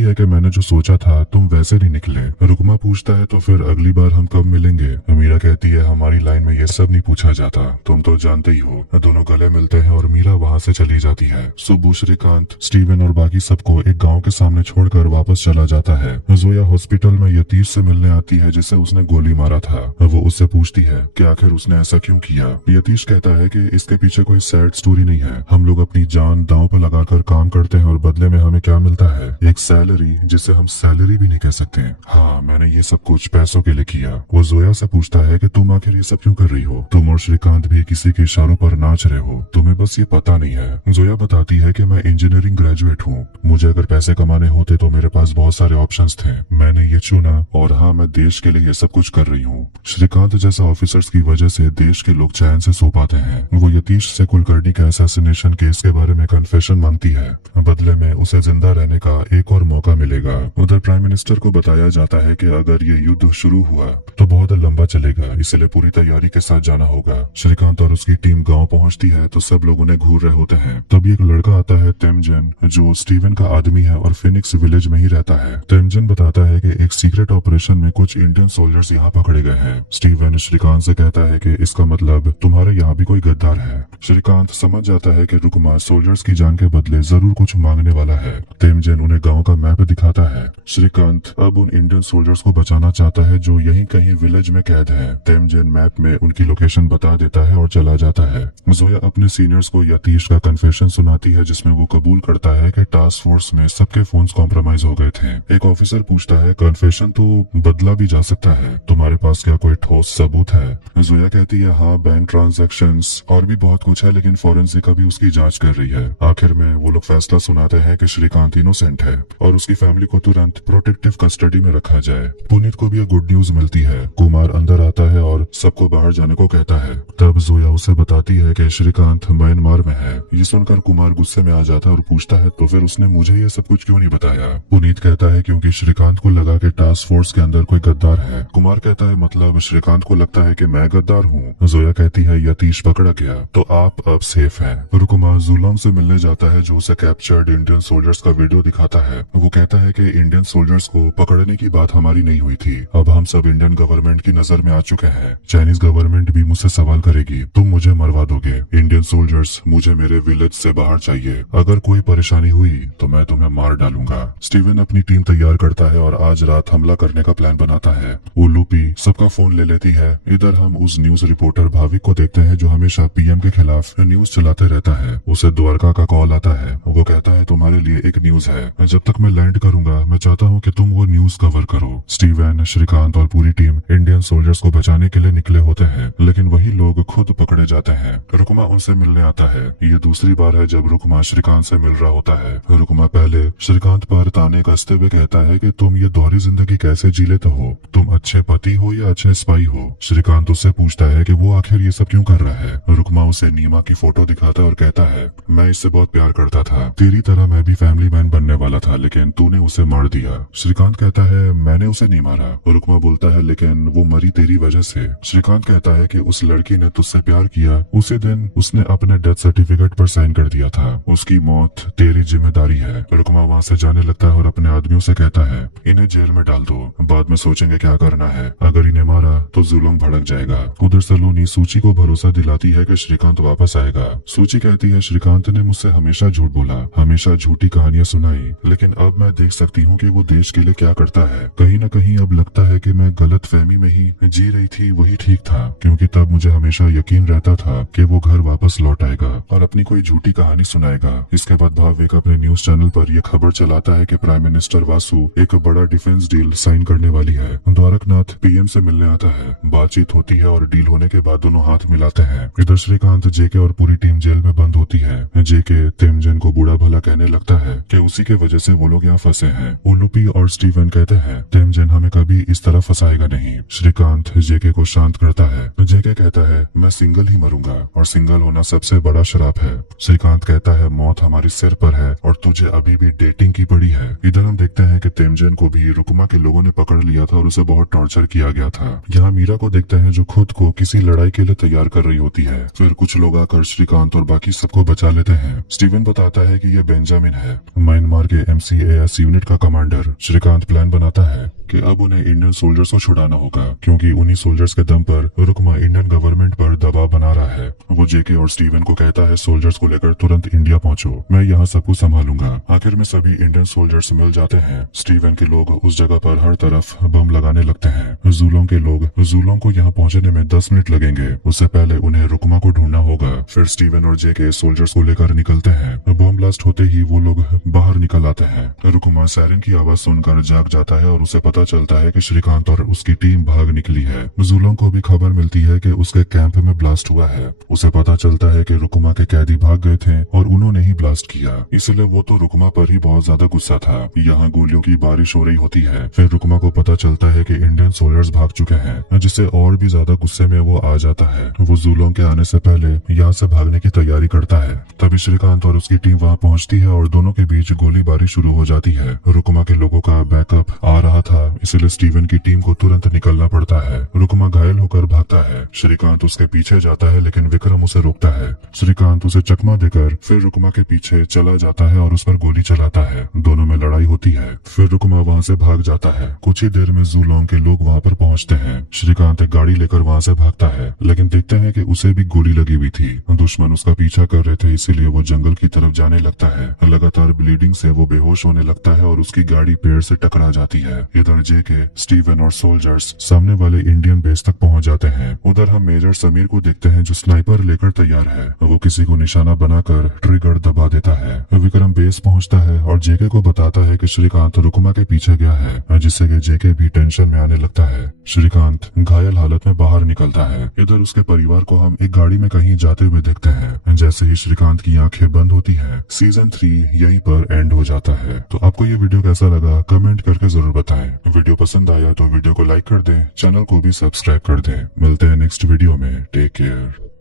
है कि मैंने जो सोचा था तुम वैसे नहीं निकले। रुकमा पूछता है तो फिर अगली बार हम कब मिलेंगे? मीरा कहती है हमारी लाइन में ये सब नहीं पूछा जाता, तुम तो जानते ही हो। दोनों गले मिलते हैं और मीरा वहाँ से चली जाती है। सुबह श्रीकांत, स्टीवन और बाकी सबको एक गाँव के सामने छोड़कर वापस चला जाता है। जोया हॉस्पिटल में यतीश से मिलने आती है जिसे उसने गोली मारा था। वो उससे पूछती है कि आखिर उसने ऐसा क्यों किया। यतीश कहता है कि इसके पीछे कोई सैड स्टोरी नहीं है, हम लोग अपनी जान दांव पर लगाकर काम करते हैं और बदले में हमें क्या मिलता है? एक सैलरी, जिसे हम सैलरी भी नहीं कह सकते। हाँ, मैंने ये सब कुछ पैसों के लिए किया। वो जोया से पूछता है कि तुम आखिर ये सब क्यों कर रही हो? तुम और श्रीकांत भी किसी के इशारों पर नाच रहे हो, तुम्हें बस ये पता नहीं है। जोया बताती है कि मैं इंजीनियरिंग ग्रेजुएट हूँ, मुझे अगर पैसे कमाने होते तो मेरे पास बहुत सारे ऑप्शंस थे, मैंने ये चुना और हाँ, मैं देश के लिए ये सब कुछ कर रही हूँ। श्रीकांत जैसा ऑफिसर्स की वजह से देश के लोग चैन से सो पाते हैं। वो यतीश से कुलकर्णी के असैसिनेशन केस के बारे में कन्फेशन मांगती है, बदले में उसे जिंदा रहने का एक और मौका मिलेगा। उधर प्राइम मिनिस्टर को बताया जाता है कि अगर ये युद्ध शुरू हुआ तो बहुत लंबा चलेगा, इसलिए पूरी तैयारी के साथ जाना होगा। श्रीकांत और उसकी टीम गाँव पहुँचती है तो सब लोग उन्हें घूर रहे होते हैं। तभी एक लड़का आता है, तेमजन, जो स्टीवन का आदमी है और फिनिक्स विलेज में ही रहता है। तेमजन बताता है कि एक सीक्रेट ऑपरेशन में कुछ इंडियन सोल्जर्स यहाँ पकड़े गए हैं। स्टीवन श्रीकांत से कहता है कि इसका मतलब तुम्हारे यहाँ भी कोई गद्दार है। श्रीकांत समझ जाता है कि रुकमा सोल्जर्स की जान के बदले जरूर कुछ मांगने वाला है। तेमजन उन्हें गांव का मैप दिखाता है। श्रीकांत अब उन इंडियन सोल्जर्स को बचाना चाहता है जो यहीं कहीं विलेज में कैद है। तेमजन मैप में उनकी लोकेशन बता देता है और चला जाता है। जोया अपने सीनियर्स को यतीश का कन्फेशन सुनाती है जिसमें वो कबूल करता है कि टास्क फोर्स में सबके फोन्स कॉम्प्रोमाइज हो गए थे। एक ऑफिसर पूछता है कन्फेशन तो बदला भी जा सकता है, तुम्हारे पास क्या कोई ठोस सबूत है? जोया कहती है हाँ, बैंक ट्रांजैक्शंस और भी बहुत कुछ है, लेकिन फॉरेंसिक अभी उसकी जांच कर रही है। आखिर में वो लोग फैसला सुनाते हैं कि श्रीकांत इनोसेंट है और उसकी फैमिली को तुरंत प्रोटेक्टिव कस्टडी में रखा जाए। पुनीत को भी एक गुड न्यूज मिलती है। कुमार अंदर आता है और सबको बाहर जाने को कहता है। तब जोया उसे बताती है कि श्रीकांत म्यांमार में है। ये सुनकर कुमार गुस्से में आ जाता है और पूछता है तो फिर उसने मुझे ये सब कुछ क्यों नहीं बताया? पुनीत कहता है क्योंकि श्रीकांत को लगा कि टास्क फोर्स के अंदर कोई गद्दार है। कुमार कहता है मतलब श्रीकांत को लगता है कि मैं गद्दार हूँ। जोया कहती है यतीश पकड़ा गया तो आप अब सेफ हैं। रुकुमा जुलम से मिलने जाता है जो उसे कैप्चर्ड इंडियन सोल्जर्स का वीडियो दिखाता है। वो कहता है कि इंडियन सोल्जर्स को पकड़ने की बात हमारी नहीं हुई थी, अब हम सब इंडियन गवर्नमेंट की नजर में आ चुके हैं। चाइनीज गवर्नमेंट भी मुझसे सवाल करेगी, तुम मुझे मरवा दोगे। इंडियन सोल्जर्स, मुझे मेरे विलेज से बाहर चाहिए, अगर कोई परेशानी हुई तो मैं तुम्हें मार डालूंगा। स्टीवन अपनी टीम तैयार करता है और आज रात हमला करने का प्लान बनाता है। वो लूपी सबका फोन ले लेती है। इधर हम उस न्यूज रिपोर्टर भाविक को देखते हैं जो हमेशा पीएम के खिलाफ न्यूज चलाते रहता है। उसे द्वारका का कॉल आता है। वो कहता है तुम्हारे लिए एक न्यूज है, जब तक मैं लैंड करूंगा मैं चाहता हूँ कि तुम वो न्यूज कवर करो। स्टीवन, श्रीकांत और पूरी टीम इंडियन सोल्जर्स को बचाने के लिए निकले होते हैं, लेकिन वही लोग खुद पकड़े जाते हैं। रुकमा उनसे मिलने आता है। ये दूसरी बार है जब रुकमा श्रीकांत से मिल रहा होता है। रुकमा पहले श्रीकांत पर ताने कसते हुए कहता है कि तुम ये दोहरी जिंदगी कैसे जी लेते हो, तुम अच्छे पति हो या अच्छे स्पाई हो। श्रीकांत उससे पूछता है कि वो आखिर ये सब क्यों कर रहा है। रुकमा उसे नीमा की फोटो दिखाता है और कहता है मैं इससे बहुत प्यार करता था, तेरी तरह मैं भी फैमिली मैन बनने वाला था, लेकिन तूने उसे मार दिया। श्रीकांत कहता है मैंने उसे नहीं मारा। रुकमा बोलता है लेकिन वो मरी तेरी वजह से। श्रीकांत कहता है कि उस लड़की ने तुझसे प्यार किया, उसी दिन उसने अपने डेथ सर्टिफिकेट पर साइन कर दिया था, उसकी मौत तेरी जिम्मेदारी है। रुकमा वहाँ से जाने लगता है और अपने आदमियों से कहता है इन्हें जेल में डाल दो, बाद में सोचेंगे क्या करना है, अगर इन्हें मारा तो जुल्म भड़क जाएगा। उधर सलोनी सूची को भरोसा दिलाती है कि श्रीकांत वापस आएगा। सूची कहती है श्रीकांत ने मुझसे मुझसे हमेशा झूठ बोला, हमेशा झूठी कहानियां सुनाई, लेकिन अब मैं देख सकती हूँ कि वो देश के लिए क्या करता है। कहीं न कहीं अब लगता है कि मैं गलत फहमी में ही जी रही थी, वही ठीक था, क्योंकि तब मुझे हमेशा यकीन रहता था कि वो घर वापस लौट आएगा और अपनी कोई झूठी कहानी सुनाएगा। इसके बाद भाविक अपने न्यूज चैनल पर यह खबर चलाता है कि प्राइम मिनिस्टर वासु एक बड़ा डिफेंस डील साइन करने वाली है। द्वारकनाथ पीएम से मिलने आता है, बातचीत होती है और डील होने के बाद दोनों हाथ मिलाते हैं। इधर श्रीकांत, जेके और पूरी टीम जेल में बंद होती है। जेके तेमजन को बुरा भला कहने लगता है कि उसी के वजह से वो लोग यहाँ फंसे हैं। उलूपी और स्टीवन कहते हैं तेमजन हमें कभी इस तरह फंसाएगा नहीं। श्रीकांत जेके को शांत करता है। जेके कहता है मैं सिंगल ही मरूंगा और सिंगल होना सबसे बड़ा शराप है। श्रीकांत कहता है मौत हमारे सिर पर है और तुझे अभी भी डेटिंग की पड़ी है। इधर हम देखते हैं कि तेमजन को भी रुकमा के लोगों ने पकड़ लिया था और उसे बहुत टॉर्चर किया गया था। यहाँ मीरा को देखते हैं जो खुद को किसी लड़ाई के लिए तैयार कर रही होती है। फिर कुछ लोग आकर श्रीकांत और बाकी सबको बचा लेते हैं। स्टीवन बताता है कि ये बेंजामिन है, म्यांमार के MCAS यूनिट का कमांडर। श्रीकांत प्लान बनाता है कि अब उन्हें इंडियन सोल्जर्स को छुड़ाना होगा, क्योंकि उन्हीं सोल्जर्स के दम पर रुकमा इंडियन गवर्नमेंट पर दबाव बना रहा है। वो जेके और स्टीवन को कहता है सोल्जर्स को लेकर तुरंत इंडिया पहुंचो, मैं यहाँ सबको संभालूंगा। आखिर में सभी इंडियन सोल्जर्स मिल जाते हैं। स्टीवन के लोग उस जगह पर हर तरफ बम लगाने लगते हैं। जूलों को यहाँ पहुँचने में 10 मिनट लगेंगे। उससे पहले उन्हें रुकमा को ढूंढना होगा। फिर स्टीवन और जेके सोल्जर्स को लेकर निकलते हैं। बम ब्लास्ट होते ही वो लोग बाहर निकल आते हैं। रुकमा सायरन की आवाज सुनकर जाग जाता है और उसे पता चलता है कि श्रीकांत और उसकी टीम भाग निकली है। जूलों को भी खबर मिलती है कि उसके कैंप में ब्लास्ट हुआ है। उसे पता चलता है कि रुकमा के कैदी भाग गए थे और उन्होंने ही ब्लास्ट किया, इसलिए वो तो रुकमा पर ही बहुत ज्यादा गुस्सा था। यहाँ गोलियों की बारिश हो रही होती है। फिर रुकमा को पता चलता है कि इंडियन सोल्जर्स भाग चुके हैं, जिससे और भी ज्यादा गुस्से में वो आ जाता है। वो जूलों के आने से पहले यहाँ से भागने की तैयारी करता है। तभी श्रीकांत और उसकी टीम वहाँ पहुँचती है और दोनों के बीच गोलीबारी शुरू हो जाती है। रुकमा के लोगों का बैकअप आ रहा था, इसलिए स्टीवन की टीम को तुरंत निकलना पड़ता है। रुकमा घायल होकर भागता है। श्रीकांत उसके पीछे जाता है, लेकिन विक्रम उसे रोकता है। श्रीकांत उसे चकमा देकर फिर रुकमा के पीछे चला जाता है और उस पर गोली चलाता है। दोनों में लड़ाई होती है। फिर रुकमा वहाँ से भाग जाता है। कुछ ही देर में जूलोंग के लोग वहाँ पर पहुँचते हैं। श्रीकांत एक गाड़ी लेकर वहाँ से भागता है, लेकिन देखते हैं कि उसे भी गोली लगी हुई थी। दुश्मन उसका पीछा कर रहे थे, इसीलिए वो जंगल की तरफ जाने लगता है। लगातार ब्लीडिंग से वो बेहोश होने लगता है और उसकी गाड़ी पेड़ से टकरा जाती है। इधर जेके, स्टीवन और सोल्जर्स सामने वाले इंडियन बेस तक पहुंच जाते हैं। उधर हम मेजर समीर को देखते हैं जो स्नाइपर लेकर तैयार है। वो किसी को निशाना बनाकर ट्रिगर दबा देता है। विक्रम बेस पहुंचता है और जेके को बताता है कि श्रीकांत रुकमा के पीछे गया है, जिससे कि जेके भी टेंशन में आने लगता है। श्रीकांत घायल हालत में बाहर निकलता है। इधर उसके परिवार को हम एक गाड़ी में कहीं जाते हुए देखते हैं। जैसे ही श्रीकांत की आंखें बंद होती है, सीजन 3 यहीं पर एंड हो जाता है। तो आपको ये वीडियो कैसा लगा कमेंट करके जरूर बताएं। वीडियो पसंद आया तो वीडियो को लाइक कर दें, चैनल को भी सब्सक्राइब कर दें। मिलते हैं नेक्स्ट वीडियो में। Take care.